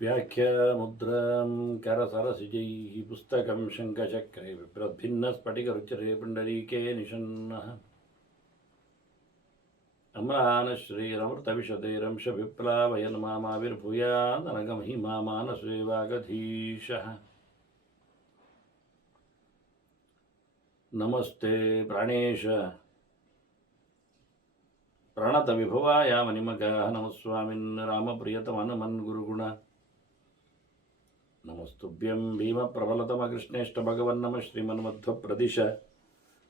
व्याख्यामुद्रां करसरसिजैः पुस्तकं शङ्खचक्रे बिभ्रद्भिन्नस्फटिकरुचिरे पुण्डरीके निषण्णः अम्लानश्रीरमृतविशदैरंशविप्लावयन्मामाविर्भूयादनगमहिमा मानसे वागधीशः नमस्ते प्राणेश प्रणतविभवायामनिमगाः नमस्वामिन् रामप्रियतमनमन् गुरुगुण नमस्तुभ्यं भीमप्रबलतमकृष्णेष्टभगवन्नमः श्रीमन्मध्वप्रदिश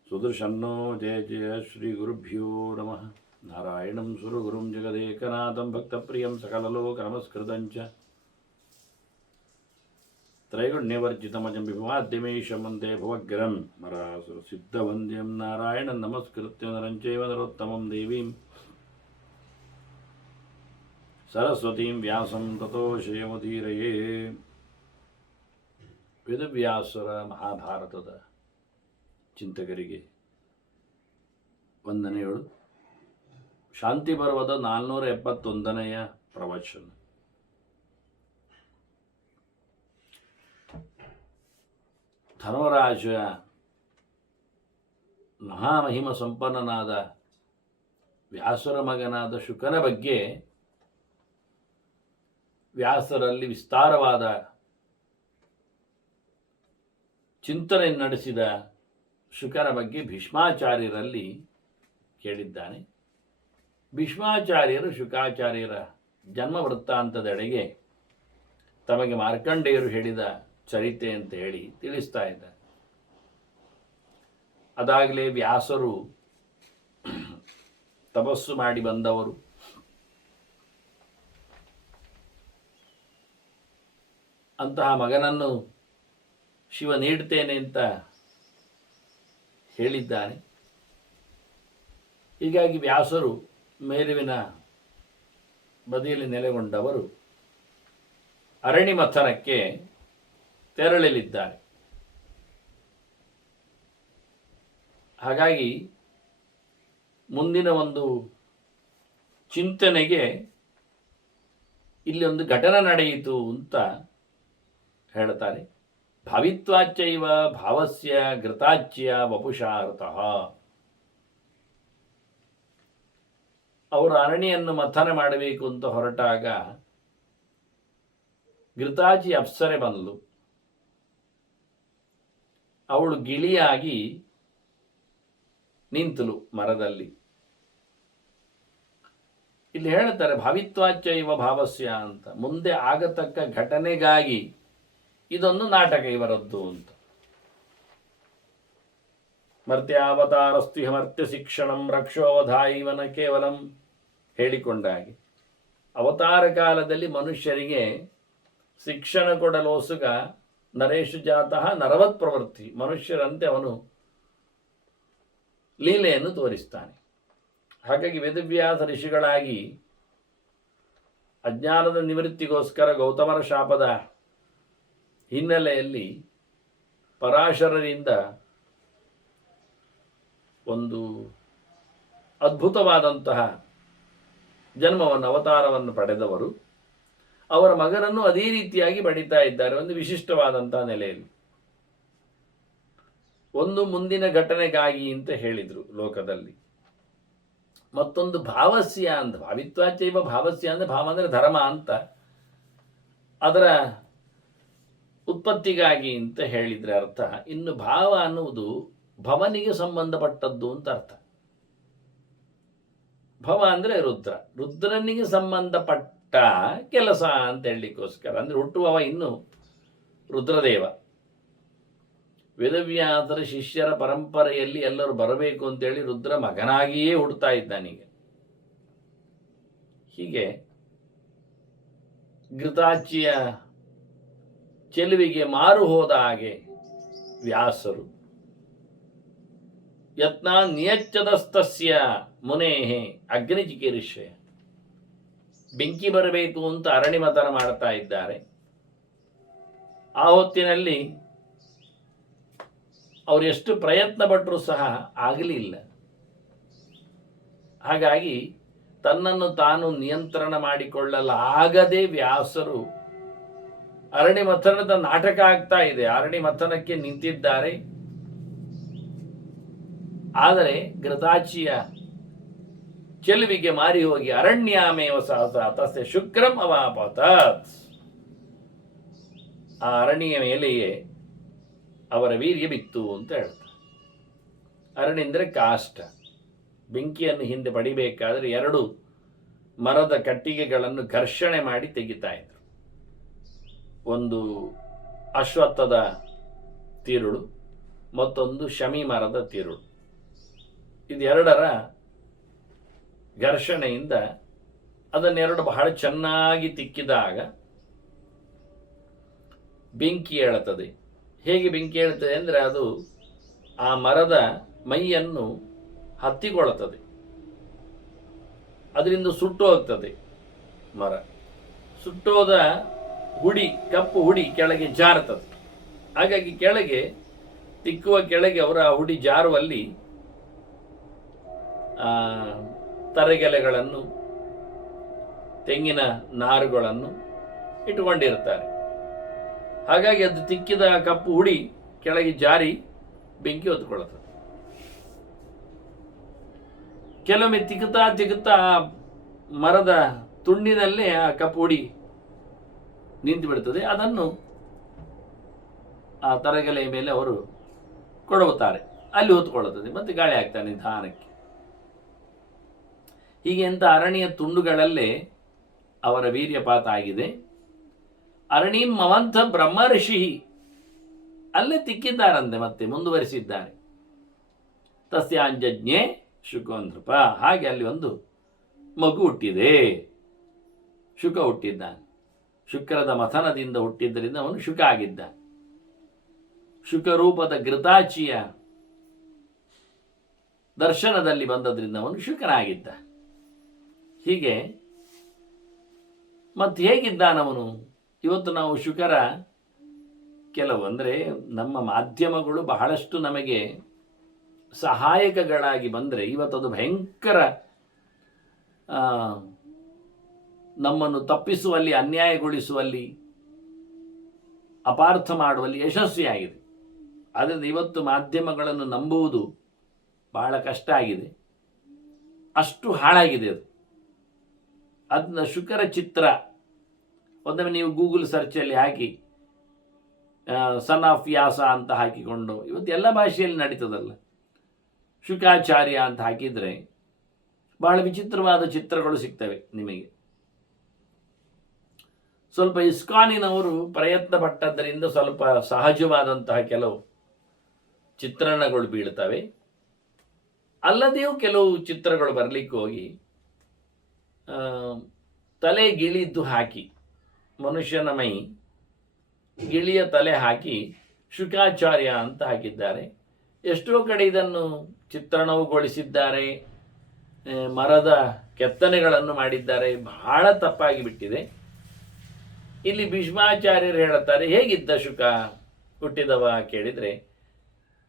सुदर्शन्नो जय जय श्रीगुरुभ्यो नमः नारायणं सुरगुरुं जगदेकनाथं भक्तप्रियं सकललोकनमस्कृतं च त्रैगुण्यवर्जितमजं विभवाद्यमेशं वन्दे भवग्रं मरासुरसिद्धवन्द्यं नारायणं नमस्कृत्य नरं चैव नरोत्तमं देवीं सरस्वतीं व्यासं ततो ಶ್ರೇಯಮುದೀರಯೇ. ವೇದವ್ಯಾಸರ ಮಹಾಭಾರತದ ಚಿಂತಕರಿಗೆ ವಂದನೆಗಳು. ಶಾಂತಿ ಪರ್ವದ 471ನೆಯ ಪ್ರವಚನ. ಧರ್ಮರಾಜ ಮಹಾಮಹಿಮ ಸಂಪನ್ನನಾದ ವ್ಯಾಸರ ಮಗನಾದ ಶುಕನ ಬಗ್ಗೆ ವ್ಯಾಸರಲ್ಲಿ ವಿಸ್ತಾರವಾದ ಚಿಂತನೆ ನಡೆಸಿದ ಶುಕನ ಬಗ್ಗೆ ಭೀಷ್ಮಾಚಾರ್ಯರಲ್ಲಿ ಕೇಳಿದ್ದಾನೆ. ಭೀಷ್ಮಾಚಾರ್ಯರು ಶುಕಾಚಾರ್ಯರ ಜನ್ಮ ವೃತ್ತಾಂತದೆಡೆಗೆ ತಮಗೆ ಮಾರ್ಕಂಡೇಯರು ಹೇಳಿದ ಚರಿತೆ ಅಂತ ಹೇಳಿ ತಿಳಿಸ್ತಾ ಇದ್ದಾರೆ. ಅದಾಗಲೇ ವ್ಯಾಸರು ತಪಸ್ಸು ಮಾಡಿ ಬಂದವರು, ಅಂತಹ ಮಗನನ್ನು ಶಿವ ನೀಡ್ತೇನೆ ಅಂತ ಹೇಳಿದ್ದಾನೆ. ಹೀಗಾಗಿ ವ್ಯಾಸರು ಮೇರುವಿನ ಬದಿಯಲ್ಲಿ ನೆಲೆಗೊಂಡವರು ಅರಣಿ ಮಥನಕ್ಕೆ ತೆರಳಲಿದ್ದಾರೆ. ಹಾಗಾಗಿ ಮುಂದಿನ ಒಂದು ಚಿಂತನೆಗೆ ಇಲ್ಲಿ ಒಂದು ಘಟನೆ ನಡೆಯಿತು ಅಂತ ಹೇಳ್ತಾರೆ. ಭಾವಿತ್ವಾಚೈವ ಭಾವಸ್ಯ ಘೃತಾಚ್ಯ ವಪುಷಾರ್ತಃ. ಅವರು ಅರಣಿಯನ್ನು ಮಥನ ಮಾಡಬೇಕು ಅಂತ ಹೊರಟಾಗ ಘೃತಾಚಿ ಅಪ್ಸರೆ ಬಂದಳು. ಅವಳು ಗಿಳಿಯಾಗಿ ನಿಂತಳು ಮರದಲ್ಲಿ. ಇಲ್ಲಿ ಹೇಳ್ತಾರೆ ಭಾವಿತ್ವಾಚೈವ ಭಾವಸ್ಯ ಅಂತ. ಮುಂದೆ ಆಗತಕ್ಕ ಘಟನೆಗಾಗಿ ಇದೊಂದು ನಾಟಕ ಇವರದ್ದು ಅಂತ. ಮರ್ತ್ಯಾವತಾರಸ್ತಿಹ ಮರ್ತ್ಯ ಶಿಕ್ಷಣಂ ರಕ್ಷೋವಧಾಯಿವನ ಕೇವಲಂ ಹೇಳಿಕೊಂಡಾಗಿ ಅವತಾರ ಕಾಲದಲ್ಲಿ ಮನುಷ್ಯರಿಗೆ ಶಿಕ್ಷಣ ಕೊಡಲೋಸುಗ ನರೇಶು ಜಾತಃ ನರವತ್ ಪ್ರವೃತ್ತಿ. ಮನುಷ್ಯರಂತೆ ಅವನು ಲೀಲೆಯನ್ನು ತೋರಿಸ್ತಾನೆ. ಹಾಗಾಗಿ ವೇದವ್ಯಾಸ ಋಷಿಗಳಾಗಿ ಅಜ್ಞಾನದ ನಿವೃತ್ತಿಗೋಸ್ಕರ ಗೌತಮರ ಶಾಪದ ಹಿನ್ನೆಲೆಯಲ್ಲಿ ಪರಾಶರರಿಂದ ಒಂದು ಅದ್ಭುತವಾದಂತಹ ಜನ್ಮವನ್ನು ಅವತಾರವನ್ನು ಪಡೆದವರು ಅವರ ಮಗನನ್ನು ಅದೇ ರೀತಿಯಾಗಿ ಪಡಿತಾ ಇದ್ದಾರೆ. ಒಂದು ವಿಶಿಷ್ಟವಾದಂತಹ ನೆಲೆಯಲ್ಲಿ ಒಂದು ಮುಂದಿನ ಘಟನೆಗಾಗಿ ಅಂತ ಹೇಳಿದರು ಲೋಕದಲ್ಲಿ. ಮತ್ತೊಂದು ಭಾವಸ್ಯ ಅಂತ. ಭಾವಿತ್ವಾಚೈವ ಭಾವಸ್ಯ ಅಂದರೆ ಭಾವ ಅಂದರೆ ಧರ್ಮ ಅಂತ. ಅದರ ಉತ್ಪತ್ತಿಗಾಗಿ ಅಂತ ಹೇಳಿದರೆ ಅರ್ಥ. ಇನ್ನು ಭಾವ ಅನ್ನುವುದು ಭವನಿಗೆ ಸಂಬಂಧಪಟ್ಟದ್ದು ಅಂತ ಅರ್ಥ. ಭವ ಅಂದರೆ ರುದ್ರ, ರುದ್ರನಿಗೆ ಸಂಬಂಧಪಟ್ಟ ಕೆಲಸ ಅಂತ ಹೇಳಲಿಕ್ಕೋಸ್ಕರ. ಅಂದರೆ ಹುಟ್ಟುವವ ಇನ್ನು ರುದ್ರದೇವ. ವೇದವ್ಯಾಸರ ಶಿಷ್ಯರ ಪರಂಪರೆಯಲ್ಲಿ ಎಲ್ಲರೂ ಬರಬೇಕು ಅಂತೇಳಿ ರುದ್ರ ಮಗನಾಗಿಯೇ ಹುಡ್ತಾ ಇದ್ದಾನೀಗ. ಹೀಗೆ ಘೃತಾಚಿಯ ಚೆಲುವಿಗೆ ಮಾರು ಹೋದ ಹಾಗೆ ವ್ಯಾಸರು ಯತ್ನ ನಿಯಚ್ಚದಸ್ತಸ್ಯ ಮುನೇಹೆ ಅಗ್ನಿಚಿಕೀರ್ಷಯ. ಬೆಂಕಿ ಬರಬೇಕು ಅಂತ ಅರಣಿಮಥನ ಮಾಡ್ತಾ ಇದ್ದಾರೆ. ಆ ಹೊತ್ತಿನಲ್ಲಿ ಅವರು ಎಷ್ಟು ಪ್ರಯತ್ನ ಪಟ್ಟರೂ ಸಹ ಆಗಲಿಲ್ಲ. ಹಾಗಾಗಿ ತನ್ನನ್ನು ತಾನು ನಿಯಂತ್ರಣ ಮಾಡಿಕೊಳ್ಳಲಾಗದೆ ವ್ಯಾಸರು ಅರಣಿ ಮಥನದ ನಾಟಕ ಆಗ್ತಾ ಇದೆ. ಅರಣಿ ಮಥನಕ್ಕೆ ನಿಂತಿದ್ದಾರೆ. ಆದರೆ ಘೃತಾಚಿಯ ಚೆಲುವಿಗೆ ಮಾರಿ ಹೋಗಿ ಅರಣ್ಯಾಮೇವ ಸಹಸ ತಸ್ಯ ಶುಕ್ರಂ ಅವಾಪತತ್. ಆ ಅರಣ್ಯ ಮೇಲೆಯೇ ಅವರ ವೀರ್ಯ ಬಿತ್ತು ಅಂತ ಹೇಳ್ತಾರೆ. ಅರಣಿ ಅಂದರೆ ಕಾಷ್ಟ. ಬೆಂಕಿಯನ್ನು ಹಿಂದೆ ಪಡಿಬೇಕಾದ್ರೆ 2 ಮರದ ಕಟ್ಟಿಗೆಗಳನ್ನು ಘರ್ಷಣೆ ಮಾಡಿ ತೆಗಿತಾ ಇದ್ರು. ಒಂದು ಅಶ್ವತ್ಥದ ತಿರುಳು, ಮತ್ತೊಂದು ಶಮಿ ಮರದ ತಿರುಳು. ಇದೆರಡರ ಘರ್ಷಣೆಯಿಂದ ಅದನ್ನೆರಡು ಬಹಳ ಚೆನ್ನಾಗಿ ತಿಕ್ಕಿದಾಗ ಬೆಂಕಿ ಏಳುತ್ತದೆ. ಹೇಗೆ ಬೆಂಕಿ ಏಳುತ್ತದೆ ಅಂದರೆ ಅದು ಆ ಮರದ ಮೈಯನ್ನು ಹತ್ತಿಕೊಳ್ಳುತ್ತದೆ, ಅದರಿಂದ ಸುಟ್ಟು ಹೋಗ್ತದೆ ಮರ. ಸುಟ್ಟೋದ ಹುಡಿ, ಕಪ್ಪು ಹುಡಿ ಕೆಳಗೆ ಜಾರುತ್ತದೆ. ಹಾಗಾಗಿ ಕೆಳಗೆ ತಿಕ್ಕುವ ಕೆಳಗೆ ಅವರ ಆ ಹುಡಿ ಜಾರುವಲ್ಲಿ ತರೆಗೆಲೆಗಳನ್ನು, ತೆಂಗಿನ ನಾರುಗಳನ್ನು ಇಟ್ಟುಕೊಂಡಿರ್ತಾರೆ. ಹಾಗಾಗಿ ಅದು ತಿಕ್ಕಿದ ಕಪ್ಪು ಹುಡಿ ಕೆಳಗೆ ಜಾರಿ ಬೆಂಕಿ ಹೊತ್ತುಕೊಳ್ಳುತ್ತದೆ. ಕೆಲವೊಮ್ಮೆ ತಿಗುತ್ತಾ ಮರದ ತುಂಡಿನಲ್ಲೇ ಆ ಕಪ್ಪು ಹುಡಿ ನಿಂತು ಬಿಡ್ತದೆ. ಅದನ್ನು ಆ ತರಗೆಲೆಯ ಮೇಲೆ ಅವರು ಕೊಡುತ್ತಾರೆ, ಅಲ್ಲಿ ಹೊತ್ತುಕೊಳ್ಳುತ್ತದೆ, ಮತ್ತೆ ಗಾಳಿ ಆಗ್ತಾನೆ ನಿಧಾನಕ್ಕೆ. ಹೀಗೆ ಅಂತ ಅರಣ್ಯ ತುಂಡುಗಳಲ್ಲೇ ಅವರ ವೀರ್ಯಪಾತ ಆಗಿದೆ. ಅರಣ್ಯಂ ಮವಂಥ ಬ್ರಹ್ಮ ಋಷಿ ಅಲ್ಲೇ ತಿಕ್ಕಿದ್ದಾರಂತೆ, ಮತ್ತೆ ಮುಂದುವರಿಸಿದ್ದಾರೆ. ತಸ್ಯಾಂಜಜ್ಞೆ ಶುಕೋಂದ್ರಪ. ಹಾಗೆ ಅಲ್ಲಿ ಒಂದು ಮಗು ಹುಟ್ಟಿದೆ, ಶುಕ ಹುಟ್ಟಿದ್ದಾನೆ. ಶುಕ್ರದ ಮಥನದಿಂದ ಹುಟ್ಟಿದ್ದರಿಂದ ಅವನು ಶುಕ ಆಗಿದ್ದ. ಶುಕರೂಪದ ಘೃತಾಚಿಯ ದರ್ಶನದಲ್ಲಿ ಬಂದದ್ರಿಂದ ಅವನು ಶುಕನಾಗಿದ್ದ. ಹೀಗೆ ಮತ್ತೆ ಹೇಗಿದ್ದಾನವನು? ಇವತ್ತು ನಾವು ಶುಕರ ಕೆಲವು ಅಂದರೆ ನಮ್ಮ ಮಾಧ್ಯಮಗಳು ಬಹಳಷ್ಟು ನಮಗೆ ಸಹಾಯಕಗಳಾಗಿ ಬಂದರೆ ಇವತ್ತದು ಭಯಂಕರ ನಮ್ಮನ್ನು ತಪ್ಪಿಸುವಲ್ಲಿ, ಅನ್ಯಾಯಗೊಳಿಸುವಲ್ಲಿ, ಅಪಾರ್ಥ ಮಾಡುವಲ್ಲಿ ಯಶಸ್ವಿಯಾಗಿದೆ. ಆದ್ದರಿಂದ ಇವತ್ತು ಮಾಧ್ಯಮಗಳನ್ನು ನಂಬುವುದು ಬಹಳ ಕಷ್ಟ ಆಗಿದೆ, ಅಷ್ಟು ಹಾಳಾಗಿದೆ ಅದು. ಅದನ್ನ ಶುಕರ ಚಿತ್ರ ಒಂದೊಮ್ಮೆ ನೀವು ಗೂಗಲ್ ಸರ್ಚಲ್ಲಿ ಹಾಕಿ ಸನ್ ಆಫ್ ವ್ಯಾಸ ಅಂತ ಹಾಕಿಕೊಂಡು, ಇವತ್ತು ಎಲ್ಲ ಭಾಷೆಯಲ್ಲಿ ನಡೀತದಲ್ಲ, ಶುಕಾಚಾರ್ಯ ಅಂತ ಹಾಕಿದರೆ ಬಹಳ ವಿಚಿತ್ರವಾದ ಚಿತ್ರಗಳು ಸಿಗ್ತವೆ ನಿಮಗೆ. ಸ್ವಲ್ಪ ಇಸ್ಕಾನಿನವರು ಪ್ರಯತ್ನ ಪಟ್ಟದ್ದರಿಂದ ಸ್ವಲ್ಪ ಸಹಜವಾದಂತಹ ಕೆಲವು ಚಿತ್ರಣಗಳು ಬೀಳ್ತವೆ. ಅಲ್ಲದೆಯೂ ಕೆಲವು ಚಿತ್ರಗಳು ಬರಲಿಕ್ಕೆ ಹೋಗಿ ತಲೆ ಗಿಳಿದ್ದು ಹಾಕಿ, ಮನುಷ್ಯನ ಮೈ ಗಿಳಿಯ ತಲೆ ಹಾಕಿ ಶುಕಾಚಾರ್ಯ ಅಂತ ಹಾಕಿದ್ದಾರೆ. ಎಷ್ಟೋ ಕಡೆ ಇದನ್ನು ಚಿತ್ರಣವುಗೊಳಿಸಿದ್ದಾರೆ, ಮರದ ಕೆತ್ತನೆಗಳನ್ನು ಮಾಡಿದ್ದಾರೆ. ಬಹಳ ತಪ್ಪಾಗಿ ಬಿಟ್ಟಿದೆ. ಇಲ್ಲಿ ಭೀಷ್ಮಾಚಾರ್ಯರು ಹೇಳುತ್ತಾರೆ, ಹೇಗಿದ್ದ ಶುಕ ಹುಟ್ಟಿದವ ಕೇಳಿದರೆ,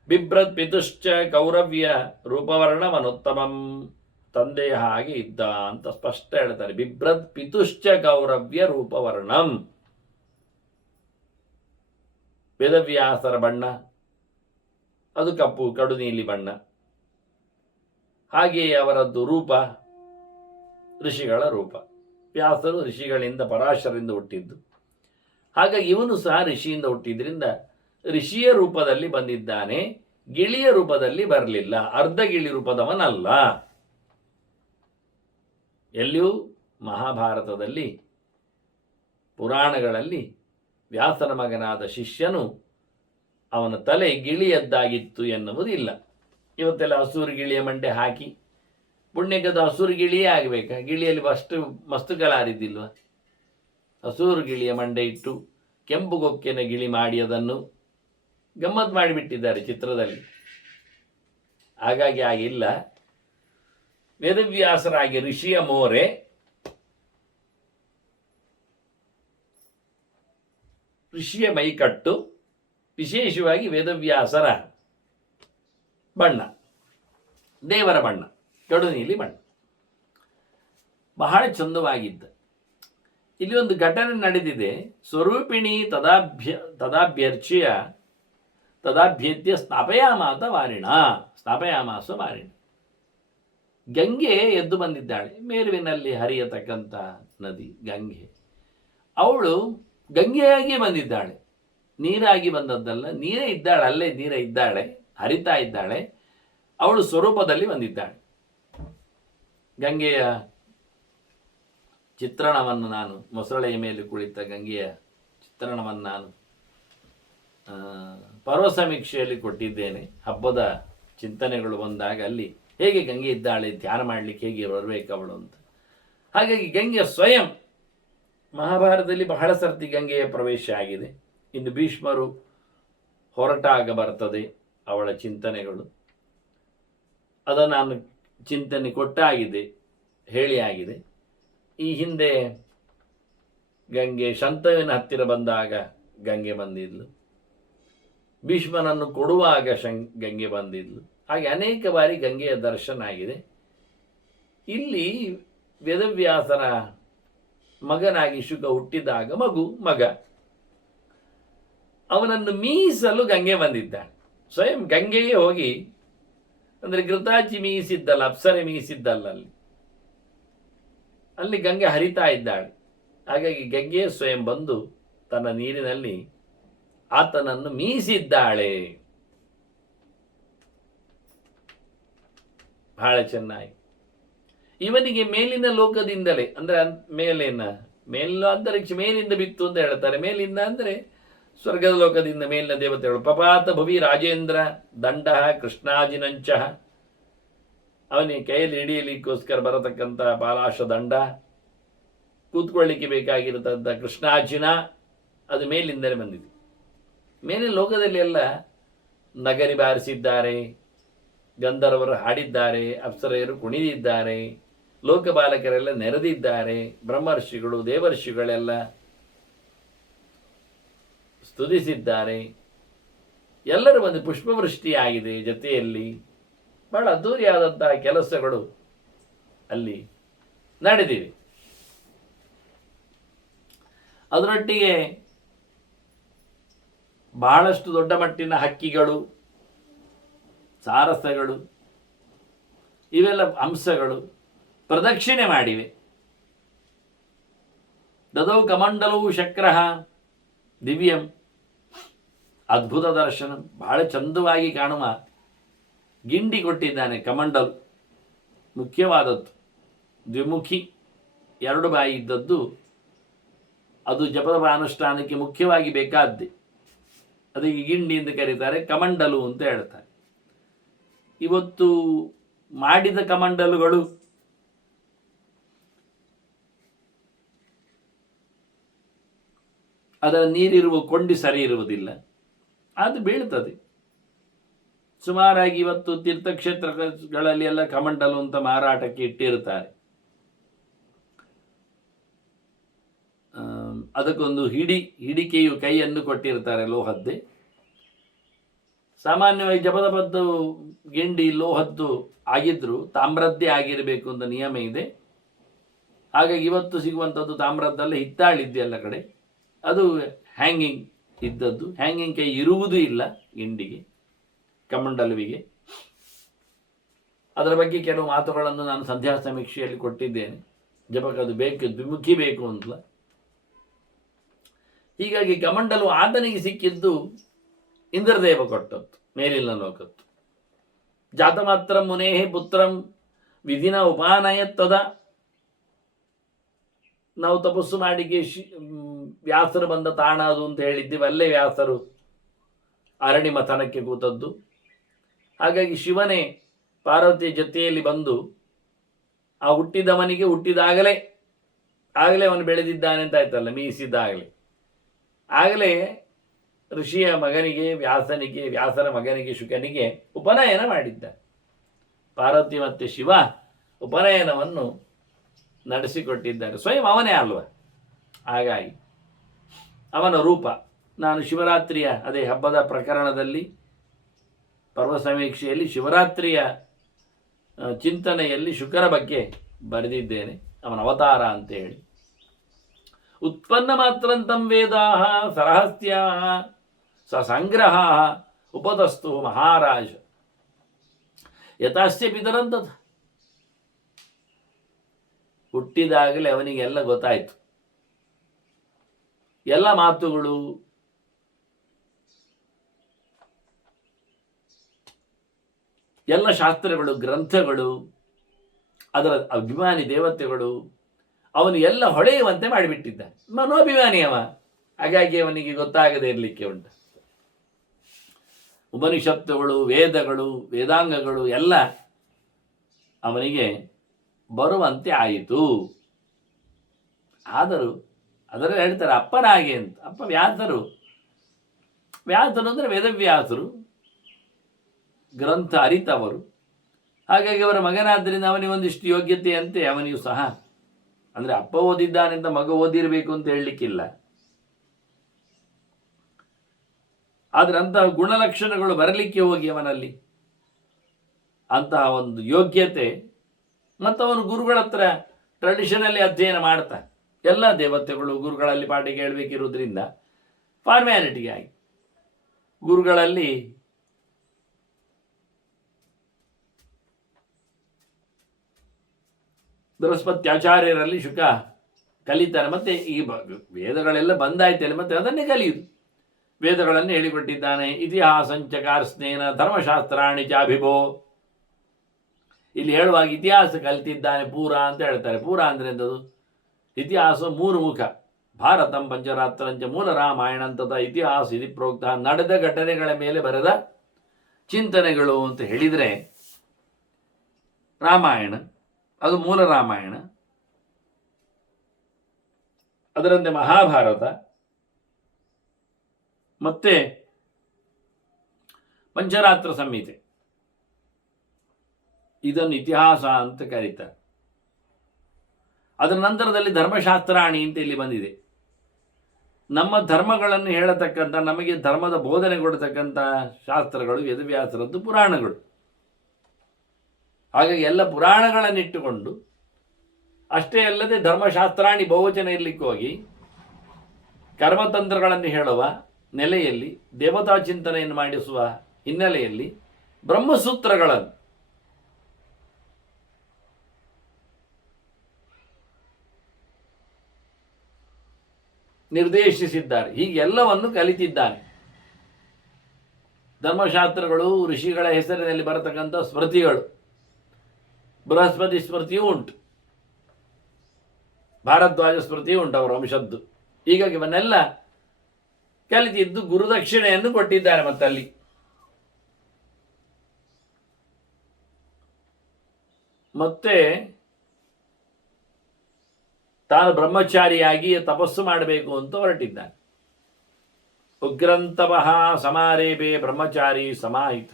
ಬಿಭ್ರತ್ ಪಿತುಶ್ಚ ಕೌರವ್ಯ ರೂಪವರ್ಣಮನುತ್ತಮಂ. ತಂದೆಯ ಹಾಗೆ ಇದ್ದ ಅಂತ ಸ್ಪಷ್ಟ ಹೇಳ್ತಾರೆ. ಬಿಭ್ರತ್ ಪಿತುಶ್ಚ ಕೌರವ್ಯ ರೂಪವರ್ಣಂ. ವೇದವ್ಯಾಸರ ಬಣ್ಣ ಅದು ಕಪ್ಪು ಕಡು ನೀಲಿ ಬಣ್ಣ. ಹಾಗೆಯೇ ಅವರದ್ದು ರೂಪ ಋಷಿಗಳ ರೂಪ. ವ್ಯಾಸರು ಋಷಿಗಳಿಂದ, ಪರಾಶರರಿಂದ ಹುಟ್ಟಿದ್ದು. ಹಾಗಾಗಿ ಇವನು ಸಹ ಋಷಿಯಿಂದ ಹುಟ್ಟಿದ್ರಿಂದ ಋಷಿಯ ರೂಪದಲ್ಲಿ ಬಂದಿದ್ದಾನೆ, ಗಿಳಿಯ ರೂಪದಲ್ಲಿ ಬರಲಿಲ್ಲ, ಅರ್ಧ ಗಿಳಿ ರೂಪದವನಲ್ಲ. ಎಲ್ಲಿಯೂ ಮಹಾಭಾರತದಲ್ಲಿ, ಪುರಾಣಗಳಲ್ಲಿ ವ್ಯಾಸನ ಮಗನಾದ ಶಿಷ್ಯನು ಅವನ ತಲೆ ಗಿಳಿಯದ್ದಾಗಿತ್ತು ಎನ್ನುವುದಿಲ್ಲ. ಇವತ್ತೆಲ್ಲ ಹಸೂರು ಗಿಳಿಯ ಮಂಡೆ ಹಾಕಿ, ಪುಣ್ಯಕದ ಹಸೂರು ಗಿಳಿಯೇ ಆಗಬೇಕಾ? ಗಿಳಿಯಲ್ಲಿ ಮಸ್ತು ಕಲಾರಿದ್ದಿಲ್ವ? ಹಸೂರು ಗಿಳಿಯ ಮಂಡೆ ಇಟ್ಟು ಕೆಂಪು ಕೊಕ್ಕಿನ ಗಿಳಿ ಮಾಡಿ ಅದನ್ನು ಗಮ್ಮತ್ತು ಮಾಡಿಬಿಟ್ಟಿದ್ದಾರೆ ಚಿತ್ರದಲ್ಲಿ. ಹಾಗಾಗಿ ಆಗಿಲ್ಲ. ವೇದವ್ಯಾಸರಾಗಿ ಋಷಿಯ ಮೋರೆ, ಋಷಿಯ ಮೈಕಟ್ಟು, ವಿಶೇಷವಾಗಿ ವೇದವ್ಯಾಸರ ಬಣ್ಣ, ದೇವರ ಬಣ್ಣ, ಕಡು ನೀಲಿ ಬಣ್ಣ, ಬಹಳ ಚಂದವಾಗಿದ್ದ. ಇಲ್ಲಿ ಒಂದು ಘಟನೆ ನಡೆದಿದೆ. ಸ್ವರೂಪಿಣಿ ತದಾಭ್ಯತ್ಯ ಸ್ಥಾಪಯಾಮಾಸ ವಾರಿಣ. ಗಂಗೆ ಎದ್ದು ಬಂದಿದ್ದಾಳೆ, ಮೇರುವಿನಲ್ಲಿ ಹರಿಯತಕ್ಕಂಥ ನದಿ ಗಂಗೆ. ಅವಳು ಗಂಗೆಯಾಗಿ ಬಂದಿದ್ದಾಳೆ, ನೀರಾಗಿ ಬಂದದ್ದಲ್ಲ. ನೀರೇ ಇದ್ದಾಳೆ, ಅಲ್ಲೇ ನೀರೇ ಇದ್ದಾಳೆ, ಹರಿತಾ ಇದ್ದಾಳೆ. ಅವಳು ಸ್ವರೂಪದಲ್ಲಿ ಬಂದಿದ್ದಾಳೆ. ಗಂಗೆಯ ಚಿತ್ರಣವನ್ನು ನಾನು, ಮೊಸಳೆಯ ಮೇಲೆ ಕುಳಿತ ಗಂಗೆಯ ಚಿತ್ರಣವನ್ನು ನಾನು ಪರ್ವ ಸಮೀಕ್ಷೆಯಲ್ಲಿ ಕೊಟ್ಟಿದ್ದೇನೆ. ಹಬ್ಬದ ಚಿಂತನೆಗಳು ಬಂದಾಗ ಅಲ್ಲಿ ಹೇಗೆ ಗಂಗೆ ಇದ್ದಾಳೆ, ಧ್ಯಾನ ಮಾಡಲಿಕ್ಕೆ ಹೇಗೆ ಬರಬೇಕು ಅವಳು ಅಂತ. ಹಾಗಾಗಿ ಗಂಗೆ ಸ್ವಯಂ ಮಹಾಭಾರತದಲ್ಲಿ ಬಹಳ ಸರ್ತಿ ಗಂಗೆಯ ಪ್ರವೇಶ ಆಗಿದೆ. ಇನ್ನು ಭೀಷ್ಮರು ಹೊರಟಾಗ ಬರ್ತದೆ ಅವಳ ಚಿಂತನೆಗಳು. ಅದನ್ನು ನಾನು ಚಿಂತನೆ ಕೊಟ್ಟಾಗಿದೆ, ಹೇಳಿ ಆಗಿದೆ. ಈ ಹಿಂದೆ ಗಂಗೆ ಶಂತವಿನ ಹತ್ತಿರ ಬಂದಾಗ ಗಂಗೆ ಬಂದಿದ್ಲು, ಭೀಷ್ಮನನ್ನು ಕೊಡುವಾಗ ಗಂಗೆ ಬಂದಿದ್ಲು. ಹಾಗೆ ಅನೇಕ ಬಾರಿ ಗಂಗೆಯ ದರ್ಶನ ಆಗಿದೆ. ಇಲ್ಲಿ ವೇದವ್ಯಾಸರ ಮಗನಾಗಿ ಶುಕ ಹುಟ್ಟಿದಾಗ ಮಗ ಅವನನ್ನು ಮೀಸಲು ಗಂಗೆ ಬಂದಿದ್ದಾಳೆ. ಸ್ವಯಂ ಗಂಗೆಯೇ ಹೋಗಿ, ಅಂದರೆ ಘೃತಾಚಿ ಮೀಸಿದ್ದಲ್ಲ, ಅಪ್ಸರೆ ಮೀಸಿದ್ದಲ್ಲ, ಅಲ್ಲಿ ಗಂಗೆ ಹರಿತಾ ಇದ್ದಾಳೆ. ಹಾಗಾಗಿ ಗಂಗೆ ಸ್ವಯಂ ಬಂದು ತನ್ನ ನೀರಿನಲ್ಲಿ ಆತನನ್ನು ಮೀಸಿದ್ದಾಳೆ. ಬಹಳ ಚೆನ್ನಾಗಿ. ಇವನಿಗೆ ಮೇಲಿನ ಲೋಕದಿಂದಲೇ, ಅಂದರೆ ಮೇಲಂತರಿಕ್ಷ ಮೇಲಿಂದ ಬಿತ್ತು ಅಂತ ಹೇಳ್ತಾರೆ. ಮೇಲಿಂದ ಅಂದರೆ ಸ್ವರ್ಗದ ಲೋಕದಿಂದ ಮೇಲಿನ ದೇವತೆಗಳು. ಪಪಾತ ಭುವಿ ರಾಜೇಂದ್ರ ದಂಡ ಕೃಷ್ಣಾಜಿನಂಚ, ಅವನಿಗೆ ಕೈಯಲ್ಲಿ ಹಿಡಿಯಲಿಕ್ಕೋಸ್ಕರ ಬರತಕ್ಕಂಥ ಪಾಲಾಶ ದಂಡ, ಕೂತ್ಕೊಳ್ಳಿಕ್ಕೆ ಬೇಕಾಗಿರತಕ್ಕಂಥ ಕೃಷ್ಣಾಜಿನ, ಅದು ಮೇಲಿಂದಲೇ ಬಂದಿದೆ. ಮೇಲಿನ ಲೋಕದಲ್ಲಿ ಎಲ್ಲ ನಗರಿ ಬಾರಿಸಿದ್ದಾರೆ, ಗಂಧರ್ವರು ಹಾಡಿದ್ದಾರೆ, ಅಪ್ಸರೆಯರು ಕುಣಿದಿದ್ದಾರೆ, ಲೋಕಪಾಲಕರೆಲ್ಲ ನೆರೆದಿದ್ದಾರೆ, ಬ್ರಹ್ಮರ್ಷಿಗಳು ದೇವರ್ಷಿಗಳೆಲ್ಲ ಸ್ತುತಿಸಿದ್ದಾರೆ. ಎಲ್ಲರೂ ಒಂದು ಪುಷ್ಪವೃಷ್ಟಿಯಾಗಿದೆ. ಜೊತೆಯಲ್ಲಿ ಬಹಳ ಅದ್ದೂರಿಯಾದಂತಹ ಕೆಲಸಗಳು ಅಲ್ಲಿ ನಡೆದಿವೆ. ಅದರೊಟ್ಟಿಗೆ ಬಹಳಷ್ಟು ದೊಡ್ಡ ಮಟ್ಟಿನ ಹಕ್ಕಿಗಳು, ಸಾರಸಗಳು, ಇವೆಲ್ಲ ಅಂಶಗಳು ಪ್ರದಕ್ಷಿಣೆ ಮಾಡಿವೆ. ದದೌ ಕಮಂಡಲವು ಶಕ್ರಃ ದಿವ್ಯಂ, ಅದ್ಭುತ ದರ್ಶನ. ಬಹಳ ಚಂದವಾಗಿ ಕಾಣುವ ಗಿಂಡಿ ಕೊಟ್ಟಿದ್ದಾನೆ. ಕಮಂಡಲು ಮುಖ್ಯವಾದದ್ದು, ದ್ವಿಮುಖಿ, ಎರಡು ಬಾಯಿ ಇದ್ದದ್ದು. ಅದು ಜಪದ ಅನುಷ್ಠಾನಕ್ಕೆ ಮುಖ್ಯವಾಗಿ ಬೇಕಾದ್ದೆ. ಅದಕ್ಕೆ ಗಿಂಡಿ ಎಂದು ಕರೀತಾರೆ, ಕಮಂಡಲು ಅಂತ ಹೇಳ್ತಾರೆ. ಇವತ್ತು ಮಾಡಿದ ಕಮಂಡಲುಗಳು ಅದರ ನೀರಿರುವ ಕೊಂಡಿ ಸರಿ ಇರುವುದಿಲ್ಲ, ಅದು ಬೀಳ್ತದೆ. ಸುಮಾರಾಗಿ ಇವತ್ತು ತೀರ್ಥಕ್ಷೇತ್ರಗಳಲ್ಲಿ ಎಲ್ಲ ಕಮಂಡಲು ಅಂತ ಮಾರಾಟಕ್ಕೆ ಇಟ್ಟಿರ್ತಾರೆ. ಅದಕ್ಕೊಂದು ಹಿಡಿಕೆಯು ಕೈಯನ್ನು ಕೊಟ್ಟಿರ್ತಾರೆ, ಲೋಹದ್ದೇ. ಸಾಮಾನ್ಯವಾಗಿ ಜಪದ ಗಿಂಡಿ ಲೋಹದ್ದು ಆಗಿದ್ರು ತಾಮ್ರದ್ದೇ ಆಗಿರಬೇಕು ಅಂತ ನಿಯಮ ಇದೆ. ಹಾಗಾಗಿ ಇವತ್ತು ಸಿಗುವಂಥದ್ದು ತಾಮ್ರದ್ದಲ್ಲ, ಹಿತ್ತಾಳಿದ್ದೆ ಎಲ್ಲ ಕಡೆ. ಅದು ಹ್ಯಾಂಗಿಂಗ್ ಇದ್ದದ್ದು. ಹ್ಯಾಂಗಿಂಗ್ ಕೈ ಇರುವುದೂ ಇಲ್ಲ ಗಿಂಡಿಗೆ, ಕಮಂಡಲುವಿಗೆ. ಅದರ ಬಗ್ಗೆ ಕೆಲವು ಮಾತುಗಳನ್ನು ನಾನು ಸಂಧ್ಯಾ ಸಮೀಕ್ಷೆಯಲ್ಲಿ ಕೊಟ್ಟಿದ್ದೇನೆ. ಜಪಕ್ಕೆ ಅದು ಬೇಕು, ದ್ವಿಮುಖಿ ಬೇಕು ಅಂತಲ್ಲ. ಹೀಗಾಗಿ ಕಮಂಡಲು ಆತನಿಗೆ ಸಿಕ್ಕಿದ್ದು ಇಂದ್ರದೇವ ಕೊಟ್ಟದ್ದು, ಮೇಲಿನ ಲೋಕತ್ತು. ಜಾತ ಮಾತ್ರ ಮುನೇಹಿ ಪುತ್ರಂ ವಿಧಿನ ಉಪಾನಯತ್ತದ. ನಾವು ತಪಸ್ಸು ಮಾಡಿಗೆ ವ್ಯಾಸರು ಬಂದ ತಾಣ ಅದು ಅಂತ ಹೇಳಿದ್ದೀವಿ. ಅಲ್ಲೇ ವ್ಯಾಸರು ಅರಣಿ ಮಥನಕ್ಕೆ ಕೂತದ್ದು. ಹಾಗಾಗಿ ಶಿವನೇ ಪಾರ್ವತಿಯ ಜೊತೆಯಲ್ಲಿ ಬಂದು ಆ ಹುಟ್ಟಿದವನಿಗೆ ಹುಟ್ಟಿದಾಗಲೇ ಅವನು ಬೆಳೆದಿದ್ದಾನೆ ಅಂತ ಆಯ್ತಲ್ಲ, ಮೀಸಿದ್ದಾಗಲೇ. ಆಗಲೇ ಋಷಿಯ ಮಗನಿಗೆ ವ್ಯಾಸರ ಮಗನಿಗೆ ಶುಕನಿಗೆ ಉಪನಯನ ಮಾಡಿದ್ದ. ಪಾರ್ವತಿ ಮತ್ತು ಶಿವ ಉಪನಯನವನ್ನು ನಡೆಸಿಕೊಟ್ಟಿದ್ದಾರೆ. ಸ್ವಯಂ ಅವನೇ ಅಲ್ವ. ಹಾಗಾಗಿ ಅವನ ರೂಪ. ನಾನು ಶಿವರಾತ್ರಿಯ ಅದೇ ಹಬ್ಬದ ಪ್ರಕರಣದಲ್ಲಿ ಪರ್ವ ಸಮೀಕ್ಷೆಯಲ್ಲಿ ಶಿವರಾತ್ರಿಯ ಚಿಂತನೆಯಲ್ಲಿ ಶುಕರ ಬಗ್ಗೆ ಬರೆದಿದ್ದೇನೆ, ಅವನ ಅವತಾರ ಅಂತ ಹೇಳಿ. ಉತ್ಪನ್ನ ಮಾತ್ರಂತಂ ವೇದಾಹ ಸರಹಸ್ಯಾ ಸ ಸಂಗ್ರಹ ಉಪದಸ್ತು ಮಹಾರಾಜ ಯಥಾಸ್ಯ ಪಿತರಂತದ. ಹುಟ್ಟಿದಾಗಲೇ ಅವನಿಗೆಲ್ಲ ಗೊತ್ತಾಯಿತು. ಎಲ್ಲ ಮಾತುಗಳು, ಎಲ್ಲ ಶಾಸ್ತ್ರಗಳು, ಗ್ರಂಥಗಳು, ಅದರ ಅಭಿಮಾನಿ ದೇವತೆಗಳು ಅವನು ಎಲ್ಲ ಹೊಳೆಯುವಂತೆ ಮಾಡಿಬಿಟ್ಟಿದ್ದ. ಮನೋಭಿಮಾನಿ ಅವ, ಹಾಗಾಗಿ ಅವನಿಗೆ ಗೊತ್ತಾಗದೇ ಇರಲಿಕ್ಕೆ ಉಂಟು. ಉಪನಿಷತ್ತುಗಳು, ವೇದಗಳು, ವೇದಾಂಗಗಳು ಎಲ್ಲ ಅವನಿಗೆ ಬರುವಂತೆ ಆಯಿತು. ಆದರೂ ಅದರಲ್ಲಿ ಹೇಳ್ತಾರೆ ಅಪ್ಪನಾಗೆ ಅಂತ. ಅಪ್ಪ ವ್ಯಾಸರು. ವ್ಯಾಸರು ಅಂದರೆ ವೇದವ್ಯಾಸರು, ಗ್ರಂಥ ಅರಿತವರು. ಹಾಗಾಗಿ ಅವರ ಮಗನಾದ್ದರಿಂದ ಅವನಿಗೆ ಒಂದಿಷ್ಟು ಯೋಗ್ಯತೆ ಅಂತೆ ಅವನಿಗೂ ಸಹ. ಅಂದರೆ ಅಪ್ಪ ಓದಿದ್ದಾನೆಂತ ಮಗ ಓದಿರಬೇಕು ಅಂತ ಹೇಳಲಿಕ್ಕಿಲ್ಲ. ಆದರೆ ಅಂತಹ ಗುಣಲಕ್ಷಣಗಳು ಬರಲಿಕ್ಕೆ ಹೋಗಿ ಅವನಲ್ಲಿ ಅಂತಹ ಒಂದು ಯೋಗ್ಯತೆ. ಮತ್ತು ಅವನು ಗುರುಗಳ ಹತ್ರ ಟ್ರೆಡಿಷನಲ್ಲಿ ಅಧ್ಯಯನ ಮಾಡ್ತಾ ಎಲ್ಲ ದೇವತೆಗಳು ಗುರುಗಳಲ್ಲಿ ಪಾಠ ಕೇಳಬೇಕಿರುವುದರಿಂದ ಫಾರ್ಮ್ಯಾಲಿಟಿಗೆ ಆಗಿ ಗುರುಗಳಲ್ಲಿ ಬೃಹಸ್ಪತ್ಯಾಚಾರ್ಯರಲ್ಲಿ ಶುಕ ಕಲಿತಾನೆ. ಮತ್ತೆ ಈ ವೇದಗಳೆಲ್ಲ ಬಂದಾಯ್ತಲ್ಲ, ಮತ್ತೆ ಅದನ್ನೇ ಕಲಿಯುವುದು. ವೇದಗಳನ್ನು ಹೇಳಿಕೊಟ್ಟಿದ್ದಾನೆ. ಇತಿಹಾಸಂಚ ಕಾರ್ಸ್ನೇನ ಧರ್ಮಶಾಸ್ತ್ರಾಣಿ ಚಾಭಿಭೋ. ಇಲ್ಲಿ ಹೇಳುವಾಗ ಇತಿಹಾಸ ಕಲಿತಿದ್ದಾನೆ ಪೂರ ಅಂತ ಹೇಳ್ತಾರೆ. ಪೂರ ಅಂದರೆ ಎಂಥದ್ದು? ಇತಿಹಾಸ 3 ಮುಖ. ಭಾರತಂ ಪಂಚರಾತ್ರಂಚ ಮೂಲ ರಾಮಾಯಣ ಅಂತದ ಇತಿಹಾಸ ಇದು ಪ್ರೋಕ್ತ. ನಡೆದ ಘಟನೆಗಳ ಮೇಲೆ ಬರೆದ ಚಿಂತನೆಗಳು ಅಂತ ಹೇಳಿದರೆ ರಾಮಾಯಣ, ಅದು ಮೂಲ ರಾಮಾಯಣ. ಅದರಂತೆ ಮಹಾಭಾರತ, ಮತ್ತೆ ಪಂಚರಾತ್ರ ಸಂಹಿತೆ, ಇದನ್ನು ಇತಿಹಾಸ ಅಂತ ಕರೀತಾರೆ. ಅದರ ನಂತರದಲ್ಲಿ ಧರ್ಮಶಾಸ್ತ್ರಾಣಿ ಅಂತ ಇಲ್ಲಿ ಬಂದಿದೆ. ನಮ್ಮ ಧರ್ಮಗಳನ್ನು ಹೇಳತಕ್ಕಂಥ, ನಮಗೆ ಧರ್ಮದ ಬೋಧನೆ ಕೊಡತಕ್ಕಂಥ ಶಾಸ್ತ್ರಗಳು ವೇದವ್ಯಾಸರದ್ದು ಪುರಾಣಗಳು. ಹಾಗಾಗಿ ಎಲ್ಲ ಪುರಾಣಗಳನ್ನಿಟ್ಟುಕೊಂಡು, ಅಷ್ಟೇ ಅಲ್ಲದೆ ಧರ್ಮಶಾಸ್ತ್ರಾಣಿ ಬಹುವಚನ ಇರಲಿಕ್ಕೆ ಹೋಗಿ ಕರ್ಮತಂತ್ರಗಳನ್ನು ಹೇಳುವ ನೆಲೆಯಲ್ಲಿ, ದೇವತಾ ಚಿಂತನೆಯನ್ನು ಮಾಡಿಸುವ ಹಿನ್ನೆಲೆಯಲ್ಲಿ ಬ್ರಹ್ಮಸೂತ್ರಗಳನ್ನು ನಿರ್ದೇಶಿಸಿದ್ದಾರೆ. ಹೀಗೆಲ್ಲವನ್ನು ಕಲಿತಿದ್ದಾನೆ. ಧರ್ಮಶಾಸ್ತ್ರಗಳು, ಋಷಿಗಳ ಹೆಸರಿನಲ್ಲಿ ಬರತಕ್ಕಂಥ ಸ್ಮೃತಿಗಳು, ಬೃಹಸ್ಪತಿ ಸ್ಮೃತಿಯೂ ಉಂಟು, ಭಾರದ್ವಾಜ ಸ್ಮೃತಿಯೂ ಉಂಟು ಅವರ ವಂಶದ್ದು. ಹೀಗಾಗಿ ಇವನ್ನೆಲ್ಲ ಕಲಿತಿದ್ದು ಗುರುದಕ್ಷಿಣೆಯನ್ನು ಕೊಟ್ಟಿದ್ದಾರೆ. ಮತ್ತಲ್ಲಿ ಮತ್ತೆ ತಾನು ಬ್ರಹ್ಮಚಾರಿಯಾಗಿ ತಪಸ್ಸು ಮಾಡಬೇಕು ಅಂತ ಹೊರಟಿದ್ದಾನೆ. ಉಗ್ರಂತಪಃ ಸಮಾರೇಪೆ ಬ್ರಹ್ಮಚಾರಿ ಸಮಾಹಿತ.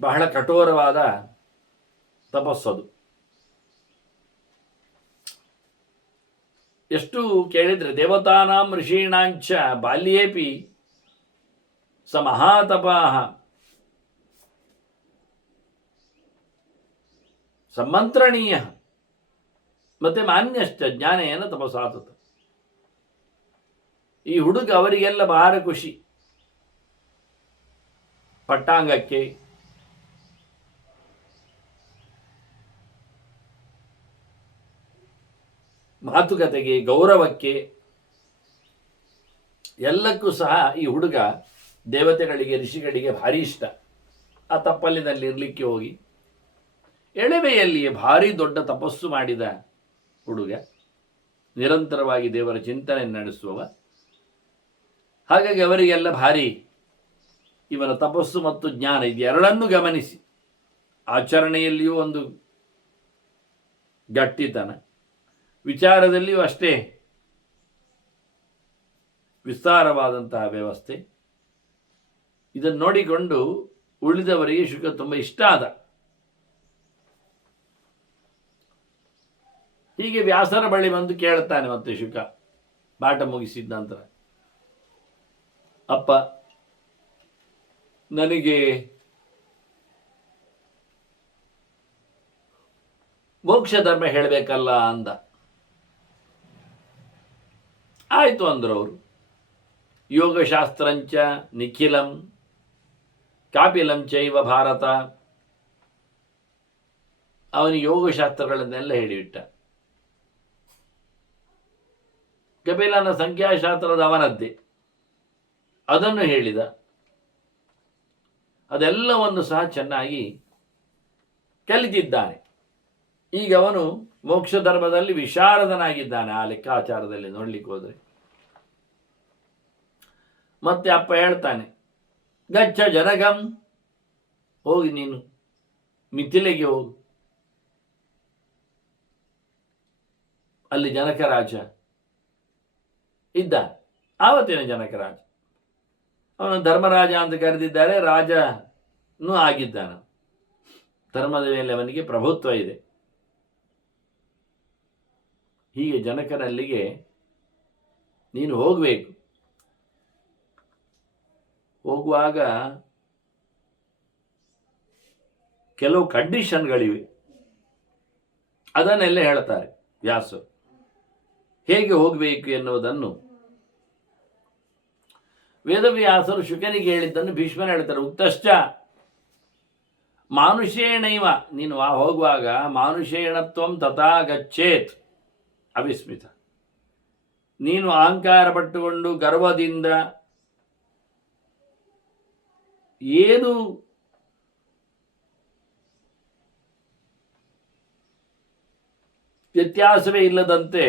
ಬಹಳ ಕಠೋರವಾದ ತಪಸ್ಸದು. ಎಷ್ಟು ಕೇಳಿದರೆ ದೇವತಾನಾಂ ಋಷೀಣಾಂಚ ಬಾಲ್ಯೇಪಿ ಸ ಮಹಾತಪಾಹ ಸಮಂತ್ರಣೀಯ ಮತ್ತೆ ಮಾನ್ಯಶ್ಚ ಜ್ಞಾನೇನ ತಪಸಾತತ. ಈ ಹುಡುಗ ಅವರಿಗೆಲ್ಲ ಬಹಳ ಖುಷಿ. ಪಟ್ಟಾಂಗಕ್ಕೆ, ಮಾತುಕತೆಗೆ, ಗೌರವಕ್ಕೆ, ಎಲ್ಲಕ್ಕೂ ಸಹ ಈ ಹುಡುಗ ದೇವತೆಗಳಿಗೆ, ಋಷಿಗಳಿಗೆ ಭಾರಿ ಇಷ್ಟ. ಆ ತಪ್ಪಲಿನಲ್ಲಿ ಇರಲಿಕ್ಕೆ ಹೋಗಿ ಎಳೆಮೆಯಲ್ಲಿಯೇ ಭಾರಿ ದೊಡ್ಡ ತಪಸ್ಸು ಮಾಡಿದ ಹುಡುಗ, ನಿರಂತರವಾಗಿ ದೇವರ ಚಿಂತನೆ ನಡೆಸುವವ. ಹಾಗಾಗಿ ಅವರಿಗೆಲ್ಲ ಭಾರಿ ಇವನ ತಪಸ್ಸು ಮತ್ತು ಜ್ಞಾನ ಇದೆರಡನ್ನೂ ಗಮನಿಸಿ, ಆಚರಣೆಯಲ್ಲಿಯೂ ಒಂದು ಗಟ್ಟಿತನ, ವಿಚಾರದಲ್ಲಿಯೂ ಅಷ್ಟೇ ವಿಸ್ತಾರವಾದಂತಹ ವ್ಯವಸ್ಥೆ. ಇದನ್ನು ನೋಡಿಕೊಂಡು ಉಳಿದವರಿಗೆ ಶುಕ ತುಂಬ ಇಷ್ಟ ಆದ. ಹೀಗೆ ವ್ಯಾಸರ ಬಳಿ ಬಂದು ಕೇಳ್ತಾನೆ ಮತ್ತೆ ಶುಕ ಪಾಠ ಮುಗಿಸಿದ ನಂತರ, ಅಪ್ಪ ನನಗೆ ಮೋಕ್ಷ ಧರ್ಮ ಹೇಳಬೇಕಲ್ಲ ಅಂದ. ಆಯಿತು ಅಂದರು ಅವರು. ಯೋಗಶಾಸ್ತ್ರಂಚ ನಿಖಿಲಂ ಕಾಪಿಲಂ ಚೈವ ಭಾರತ. ಅವನಿಗೆ ಯೋಗಶಾಸ್ತ್ರಗಳನ್ನೆಲ್ಲ ಹೇಳಿಬಿಟ್ಟ. ಕಪಿಲನ ಸಂಖ್ಯಾಶಾಸ್ತ್ರದ ಅವನದ್ದೇ, ಅದನ್ನು ಹೇಳಿದ. ಅದೆಲ್ಲವನ್ನು ಸಹ ಚೆನ್ನಾಗಿ ಕಲಿತಿದ್ದಾನೆ. ಈಗ ಅವನು ಮೋಕ್ಷ ಧರ್ಮದಲ್ಲಿ ವಿಶಾರದನಾಗಿದ್ದಾನೆ ಆ ಲೆಕ್ಕಾಚಾರದಲ್ಲಿ ನೋಡ್ಲಿಕ್ಕೆ ಹೋದರೆ. ಮತ್ತೆ ಅಪ್ಪ ಹೇಳ್ತಾನೆ, ಗಚ್ಚ ಜನಗಂ, ಹೋಗಿ ನೀನು ಮಿಥಿಲೆಗೆ ಹೋಗು, ಅಲ್ಲಿ ಜನಕರಾಜ ಇದ್ದ, ಆವತ್ತಿನ ಜನಕರಾಜ. ಅವನು ಧರ್ಮರಾಜ ಅಂತ ಕರೆದಿದ್ದಾರೆ, ರಾಜನೂ ಆಗಿದ್ದಾನ. ಧರ್ಮದ ಮೇಲೆ ಅವನಿಗೆ ಪ್ರಭುತ್ವ ಇದೆ. ಹೀಗೆ ಜನಕನಲ್ಲಿಗೆ ನೀನು ಹೋಗಬೇಕು. ಹೋಗುವಾಗ ಕೆಲವು ಕಂಡೀಷನ್ಗಳಿವೆ, ಅದನ್ನೆಲ್ಲ ಹೇಳ್ತಾರೆ ವ್ಯಾಸರು. ಹೇಗೆ ಹೋಗಬೇಕು ಎನ್ನುವುದನ್ನು ವೇದವ್ಯಾಸರು ಶುಕನಿಗೆ ಹೇಳಿದ್ದನ್ನು ಭೀಷ್ಮನ ಹೇಳ್ತಾರೆ. ಉಕ್ತಶ್ಚ ಮಾನುಷೇಣೈವ, ನೀನು ಹೋಗುವಾಗ ಮಾನುಷೇಣತ್ವಂ ತಥಾ ಗಚ್ಚೇತ್ ಅವಿಸ್ಮಿತ. ನೀನು ಅಹಂಕಾರ ಪಟ್ಟುಕೊಂಡು ಗರ್ವದಿಂದ ಏನು ವ್ಯತ್ಯಾಸವೇ ಇಲ್ಲದಂತೆ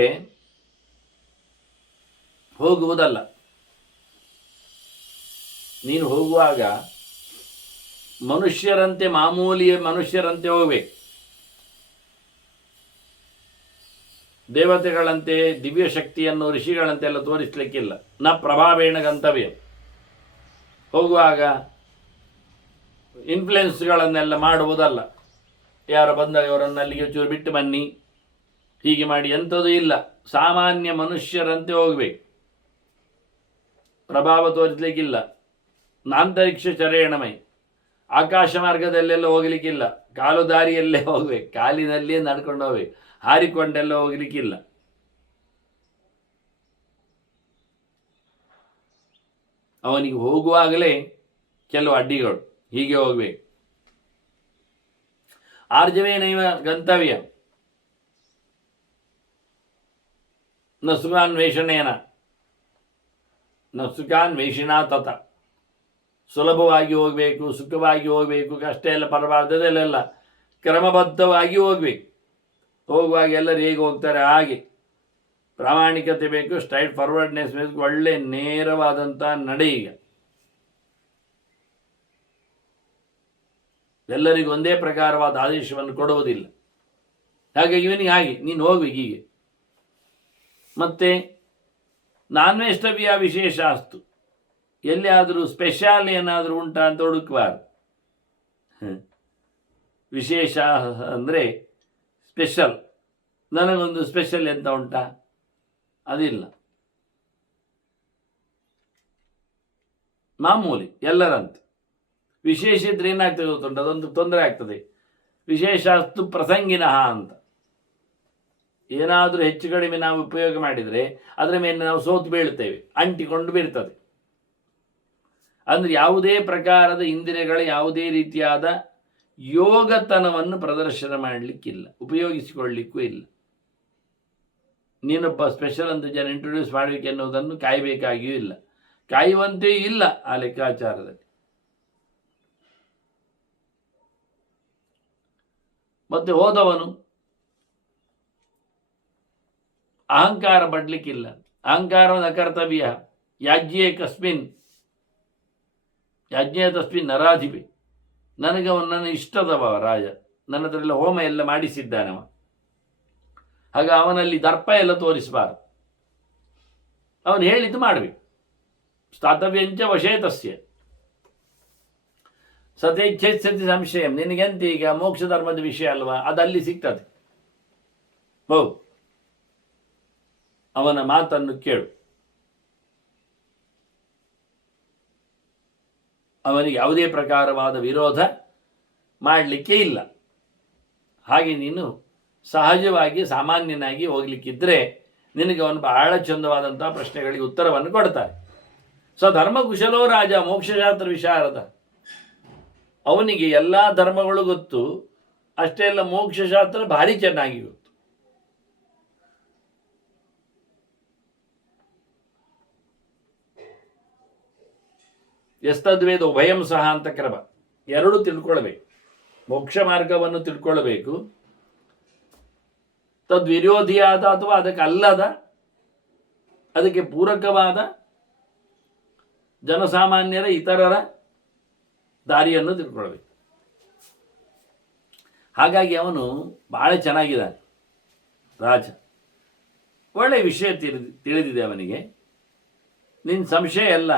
ಹೋಗುವುದಲ್ಲ. ನೀನು ಹೋಗುವಾಗ ಮನುಷ್ಯರಂತೆ, ಮಾಮೂಲಿ ಮನುಷ್ಯರಂತೆ ಹೋಗಬೇಕು. ದೇವತೆಗಳಂತೆ, ದಿವ್ಯ ಶಕ್ತಿಯನ್ನು ಋಷಿಗಳಂತೆಲ್ಲ ತೋರಿಸಲಿಕ್ಕಿಲ್ಲ. ನ ಪ್ರಭಾವೇಣ ಗಂತವ್ಯ. ಹೋಗುವಾಗ ಇನ್ಫ್ಲುಯೆನ್ಸ್ಗಳನ್ನೆಲ್ಲ ಮಾಡುವುದಲ್ಲ. ಯಾರು ಬಂದಾಗ ಅವರನ್ನು ಅಲ್ಲಿಗೆ ಚೂರು ಬಿಟ್ಟು ಬನ್ನಿ, ಹೀಗೆ ಮಾಡಿ, ಎಂಥದ್ದು ಇಲ್ಲ. ಸಾಮಾನ್ಯ ಮನುಷ್ಯರಂತೆ ಹೋಗಬೇಕು. ಪ್ರಭಾವ ತೋರಿಸಲಿಕ್ಕಿಲ್ಲ. ನಾಂತರಿಕ್ಷ ಚರೇಣಮೈ, ಆಕಾಶ ಮಾರ್ಗದಲ್ಲೆಲ್ಲ ಹೋಗಲಿಕ್ಕಿಲ್ಲ. ಕಾಲು ದಾರಿಯಲ್ಲೇ ಹೋಗ್ಬೇಕು, ಕಾಲಿನಲ್ಲಿಯೇ ನಡ್ಕೊಂಡು ಹೋಗ್ಬೇಕು, ಹಾರಿಕೊಂಡೆಲ್ಲ ಹೋಗ್ಲಿಕ್ಕಿಲ್ಲ. ಅವನಿಗೆ ಹೋಗುವಾಗಲೇ ಕೆಲವು ಅಡ್ಡಿಗಳು. ಹೀಗೆ ಹೋಗ್ಬೇಕು. ಆರ್ಜವೇನೈವ ಗಂತವ್ಯ ನ ಸುಖಾನ್ವೇಷಣೇನ ನ ಸುಖಾನ್ವೇಷಿಣಾ ತತ. ಸುಲಭವಾಗಿ ಹೋಗಬೇಕು, ಸುಖವಾಗಿ ಹೋಗಬೇಕು, ಕಷ್ಟ ಎಲ್ಲ ಪರಬಾರ್ದು, ಅದೆಲ್ಲ ಕ್ರಮಬದ್ಧವಾಗಿ ಹೋಗ್ಬೇಕು. ಹೋಗುವಾಗ ಎಲ್ಲರೂ ಹೇಗೆ ಹೋಗ್ತಾರೆ ಹಾಗೆ ಪ್ರಾಮಾಣಿಕತೆ ಬೇಕು, ಸ್ಟ್ರೈಟ್ ಫಾರ್ವರ್ಡ್ನೆಸ್ ಬೇಕು, ಒಳ್ಳೆ ನೇರವಾದಂಥ ನಡೆ. ಈಗ ಎಲ್ಲರಿಗೂ ಒಂದೇ ಪ್ರಕಾರವಾದ ಆದೇಶವನ್ನು ಕೊಡುವುದಿಲ್ಲ. ಹಾಗಾಗಿ ಇವನಿಗೆ ಹಾಗೆ ನೀನು ಹೋಗ್ಬೇಕು ಹೀಗೆ. ಮತ್ತೆ ನಾನ್ವೇಷ್ಟವ್ಯ ವಿಶೇಷ ಅಸ್ತು, ಎಲ್ಲಿಯಾದರೂ ಸ್ಪೆಷಲ್ ಏನಾದರೂ ಉಂಟಾ ಅಂತ ಹುಡುಕಬಾರ್ದು. ವಿಶೇಷ ಅಂದರೆ ಸ್ಪೆಷಲ್, ನನಗೊಂದು ಸ್ಪೆಷಲ್ ಎಂತ ಉಂಟಾ, ಅದಿಲ್ಲ. ಮಾಮೂಲಿ ಎಲ್ಲರಂತೆ. ವಿಶೇಷ ಇದ್ರೆ ಏನಾಗ್ತದೆ ಗೊತ್ತುಂಟು, ಅದೊಂದು ತೊಂದರೆ ಆಗ್ತದೆ. ವಿಶೇಷ ಅಸ್ತು ಪ್ರಸಂಗಿನಃ ಅಂತ. ಏನಾದರೂ ಹೆಚ್ಚು ಕಡಿಮೆ ನಾವು ಉಪಯೋಗ ಮಾಡಿದರೆ ಅದರ ಮೇಲೆ ನಾವು ಸೋತು ಬೀಳ್ತೇವೆ, ಅಂಟಿಕೊಂಡು ಬೀಳ್ತದೆ. ಅಂದರೆ ಯಾವುದೇ ಪ್ರಕಾರದ ಇಂದ್ರಿಯಗಳ ಯಾವುದೇ ರೀತಿಯಾದ ಯೋಗತನವನ್ನು ಪ್ರದರ್ಶನ ಮಾಡಲಿಕ್ಕಿಲ್ಲ, ಉಪಯೋಗಿಸಿಕೊಳ್ಳಲಿಕ್ಕೂ ಇಲ್ಲ. ನೀನೊಬ್ಬ ಸ್ಪೆಷಲ್ ಅಂತ ಜನ ಇಂಟ್ರೊಡ್ಯೂಸ್ ಮಾಡಬೇಕು ಎನ್ನುವುದನ್ನು ಕಾಯಬೇಕಾಗಿಯೂ ಇಲ್ಲ, ಕಾಯುವಂತೆಯೂ ಇಲ್ಲ ಆ ಲೆಕ್ಕಾಚಾರದಲ್ಲಿ. ಮತ್ತೆ ಹೋದವನು ಅಹಂಕಾರ ಪಡಲಿಕ್ಕಿಲ್ಲ. ಅಹಂಕಾರವನ್ನು ಅಕರ್ತವ್ಯ ಯಾಜ್ಞೆ ಕಸ್ಮಿನ್ ಯಾಜ್ಞೆ ತಸ್ಮಿನ್ ನರಾಧಿಪಿ. ನನಗೆ ಅವನು ನನ್ನ ಇಷ್ಟದವ ರಾಜ, ನನ್ನ ಹತ್ರ ಹೋಮ ಎಲ್ಲ ಮಾಡಿಸಿದ್ದಾನವ. ಆಗ ಅವನಲ್ಲಿ ದರ್ಪ ಎಲ್ಲ ತೋರಿಸಬಾರದು. ಅವನು ಹೇಳಿದ್ದು ಮಾಡಬೇಕು. ಸ್ಥಾತವ್ಯಂಚ ವಶೇತಸ್ಯ ಸತೇಚ್ಛೇತ್ಸತಿ ಸಂಶಯ. ನಿನಗೆಂತ ಈಗ ಮೋಕ್ಷ ಧರ್ಮದ ವಿಷಯ ಅಲ್ವಾ, ಅದಲ್ಲಿ ಸಿಗ್ತದೆ. ಹೌದು, ಅವನ ಮಾತನ್ನು ಕೇಳು. ಅವನಿಗೆ ಯಾವುದೇ ಪ್ರಕಾರವಾದ ವಿರೋಧ ಮಾಡಲಿಕ್ಕೆ ಇಲ್ಲ. ಹಾಗೆ ನೀನು ಸಹಜವಾಗಿ ಸಾಮಾನ್ಯನಾಗಿ ಹೋಗ್ಲಿಕ್ಕಿದ್ರೆ ನಿನಗೆ ಅವನು ಬಹಳ ಚಂದವಾದಂತಹ ಪ್ರಶ್ನೆಗಳಿಗೆ ಉತ್ತರವನ್ನು ಕೊಡ್ತಾರೆ. ಸೊ ಧರ್ಮ ಕುಶಲೋ ರಾಜ ಮೋಕ್ಷಶಾಸ್ತ್ರ ವಿಶಾರದ, ಅವನಿಗೆ ಎಲ್ಲ ಧರ್ಮಗಳು ಗೊತ್ತು, ಅಷ್ಟೇ ಅಲ್ಲ ಮೋಕ್ಷಶಾಸ್ತ್ರ ಭಾರಿ ಚೆನ್ನಾಗಿ ಗೊತ್ತು. ಎಸ್ತದ್ವೇದ ಉಭಯಂ ಸಹ ಅಂತ ಕ್ರಮ, ಎರಡು ತಿಳ್ಕೊಳ್ಬೇಕು. ಮೋಕ್ಷ ಮಾರ್ಗವನ್ನು ತಿಳ್ಕೊಳ್ಬೇಕು, ತದ್ವಿರೋಧಿಯಾದ ಅಥವಾ ಅದಕ್ಕೆ ಅಲ್ಲದ, ಅದಕ್ಕೆ ಪೂರಕವಾದ ಜನಸಾಮಾನ್ಯರ ಇತರರ ದಾರಿಯನ್ನು ತಿಳ್ಕೊಳ್ಬೇಕು. ಹಾಗಾಗಿ ಅವನು ಬಹಳ ಚೆನ್ನಾಗಿದ್ದಾನೆ ರಾಜ, ಒಳ್ಳೆ ವಿಷಯ ತಿಳಿದಿದೆ ಅವನಿಗೆ. ನಿನ್ನ ಸಂಶಯ ಎಲ್ಲ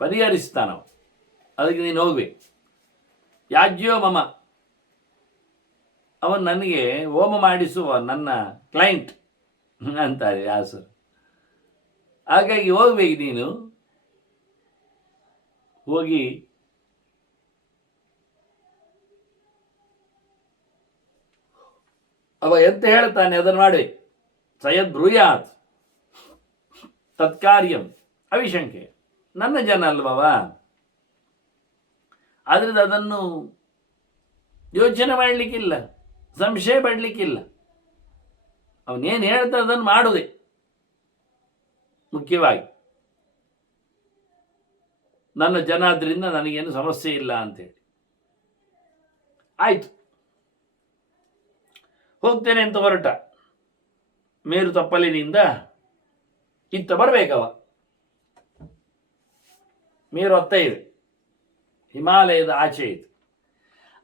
ಪರಿಹರಿಸ್ತಾನವ, ಅದಕ್ಕೆ ನೀನು ಹೋಗ್ಬೇಕು. ಯಾಜ್ಯೋ ಮಮ, ಅವನು ನನಗೆ ಹೋಮ ಮಾಡಿಸುವ ನನ್ನ ಕ್ಲೈಂಟ್ ಅಂತಾರೆ ವ್ಯಾಸರು. ಹಾಗಾಗಿ ಹೋಗ್ಬೇಕು ನೀನು, ಹೋಗಿ ಅವ ಎಂತ ಹೇಳ್ತಾನೆ ಅದನ್ನು ಮಾಡಿ. ಸಯದ್ ಬ್ರೂಯಾತ್ ತತ್ಕಾರ್ಯಂ ಅವಿಶಂಕೆ, ನನ್ನ ಜನ ಅಲ್ವವ, ಆದ್ರಿಂದ ಅದನ್ನು ಯೋಚನೆ ಮಾಡಲಿಕ್ಕಿಲ್ಲ, ಸಂಶಯ ಪಡಲಿಕ್ಕಿಲ್ಲ. ಅವನೇನು ಹೇಳ್ತಾ ಅದನ್ನು ಮಾಡುವುದೇ ಮುಖ್ಯವಾಗಿ. ನನ್ನ ಜನ ಆದ್ರಿಂದ ನನಗೇನು ಸಮಸ್ಯೆ ಇಲ್ಲ ಅಂತೇಳಿ ಆಯ್ತು, ಹೋಗ್ತೇನೆ ಅಂತ ಹೊರಟ. ಮೇರು ತಪ್ಪಲಿನಿಂದ ಇತ್ತ ಬರಬೇಕವ. ಮೇರು ಹತ್ತ ಇದೆ, ಹಿಮಾಲಯದ ಆಚೆ ಇದೆ.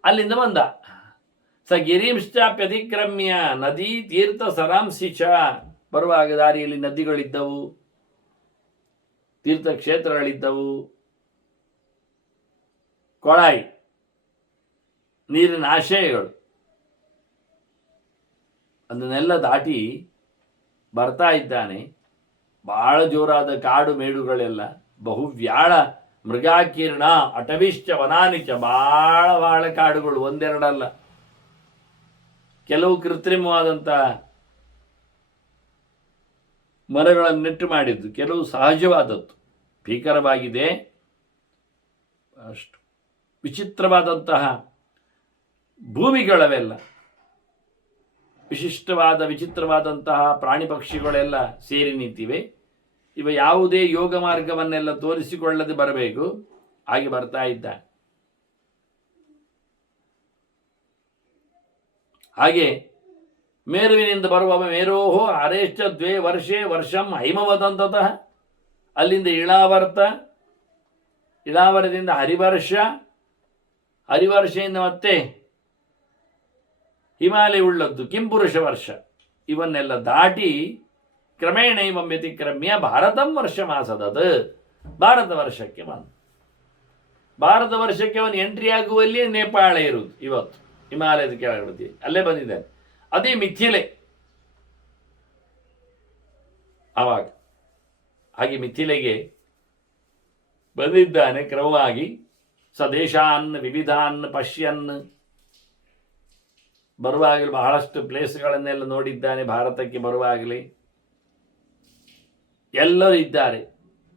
ಅಲ್ಲಿಂದ ಬಂದ. ಸ ಗಿರೀಂಶ್ಚಾಪ್ಯತಿಕ್ರಮ್ಯ ನದಿ ತೀರ್ಥ ಸರಾಂಸಿ ಚ, ಬರುವಾಗ ದಾರಿಯಲ್ಲಿ ನದಿಗಳಿದ್ದವು, ತೀರ್ಥಕ್ಷೇತ್ರಗಳಿದ್ದವು, ಕೊಳಾಯಿ ನೀರಿನ ಆಶಯಗಳು, ಅದನ್ನೆಲ್ಲ ದಾಟಿ ಬರ್ತಾ ಇದ್ದಾನೆ. ಬಹಳ ಜೋರಾದ ಕಾಡು ಮೇಡುಗಳೆಲ್ಲ, ಬಹುವ್ಯಾಳ ಮೃಗಾಕೀರ್ಣ ಅಟವಿಶ್ಚ ವನಾನಿಚ, ಬಹಳ ಕಾಡುಗಳು, ಒಂದೆರಡಲ್ಲ. ಕೆಲವು ಕೃತ್ರಿಮವಾದಂಥ ಮರಗಳನ್ನು ನೆಟ್ಟು ಮಾಡಿದ್ದು, ಕೆಲವು ಸಹಜವಾದದ್ದು. ಭೀಕರವಾಗಿದೆ, ಅಷ್ಟು ವಿಚಿತ್ರವಾದಂತಹ ಭೂಮಿಗಳವೆಲ್ಲ, ವಿಚಿತ್ರವಾದಂತಹ ಪ್ರಾಣಿ ಪಕ್ಷಿಗಳೆಲ್ಲ ಸೇರಿ ನಿಂತಿವೆ. ಇವ ಯಾವುದೇ ಯೋಗ ಮಾರ್ಗವನ್ನೆಲ್ಲ ತೋರಿಸಿಕೊಳ್ಳದೆ ಬರಬೇಕು, ಹಾಗೆ ಬರ್ತಾ ಇದ್ದ. ಹಾಗೆ ಮೇರುವಿನಿಂದ ಬರುವವ ಮೇರೋಹೋ ಅರೇಶ್ಚ ದ್ವೇ ವರ್ಷೇ ವರ್ಷಂ ಹೈಮವದಂತತಃ, ಅಲ್ಲಿಂದ ಇಳಾವರದಿಂದ ಹರಿವರ್ಷ, ಹರಿವರ್ಷೆಯಿಂದ ಮತ್ತೆ ಹಿಮಾಲಯ ಉಳ್ಳದ್ದು ಕಿಂಪುರುಷ ವರ್ಷ, ಇವನ್ನೆಲ್ಲ ದಾಟಿ ಕ್ರಮೇಣ ಇವಂ ವ್ಯತಿಕ್ರಮ್ಯ ಭಾರತಂ ವರ್ಷ ಮಾಸದದು, ಭಾರತ ವರ್ಷಕ್ಕೆ ಬಂದ. ಭಾರತ ವರ್ಷಕ್ಕೆ ಅವನು ಎಂಟ್ರಿ ಆಗುವಲ್ಲಿಯೇ ನೇಪಾಳ ಇರುವುದು. ಇವತ್ತು ಹಿಮಾಲಯದ ಕೆಳಗಡೆ ಅಲ್ಲೇ ಬಂದಿದ್ದಾನೆ, ಅದೇ ಮಿಥಿಲೆ ಆವಾಗ. ಹಾಗೆ ಮಿಥಿಲೆಗೆ ಬಂದಿದ್ದಾನೆ ಕ್ರಮವಾಗಿ. ಸ್ವದೇಶಾನ್ ವಿವಿಧಾನ್ ಪಶ್ಯನ್, ಬರುವಾಗಲೇ ಬಹಳಷ್ಟು ಪ್ಲೇಸ್ಗಳನ್ನೆಲ್ಲ ನೋಡಿದ್ದಾನೆ. ಭಾರತಕ್ಕೆ ಬರುವಾಗಲೇ ಎಲ್ಲರೂ ಇದ್ದಾರೆ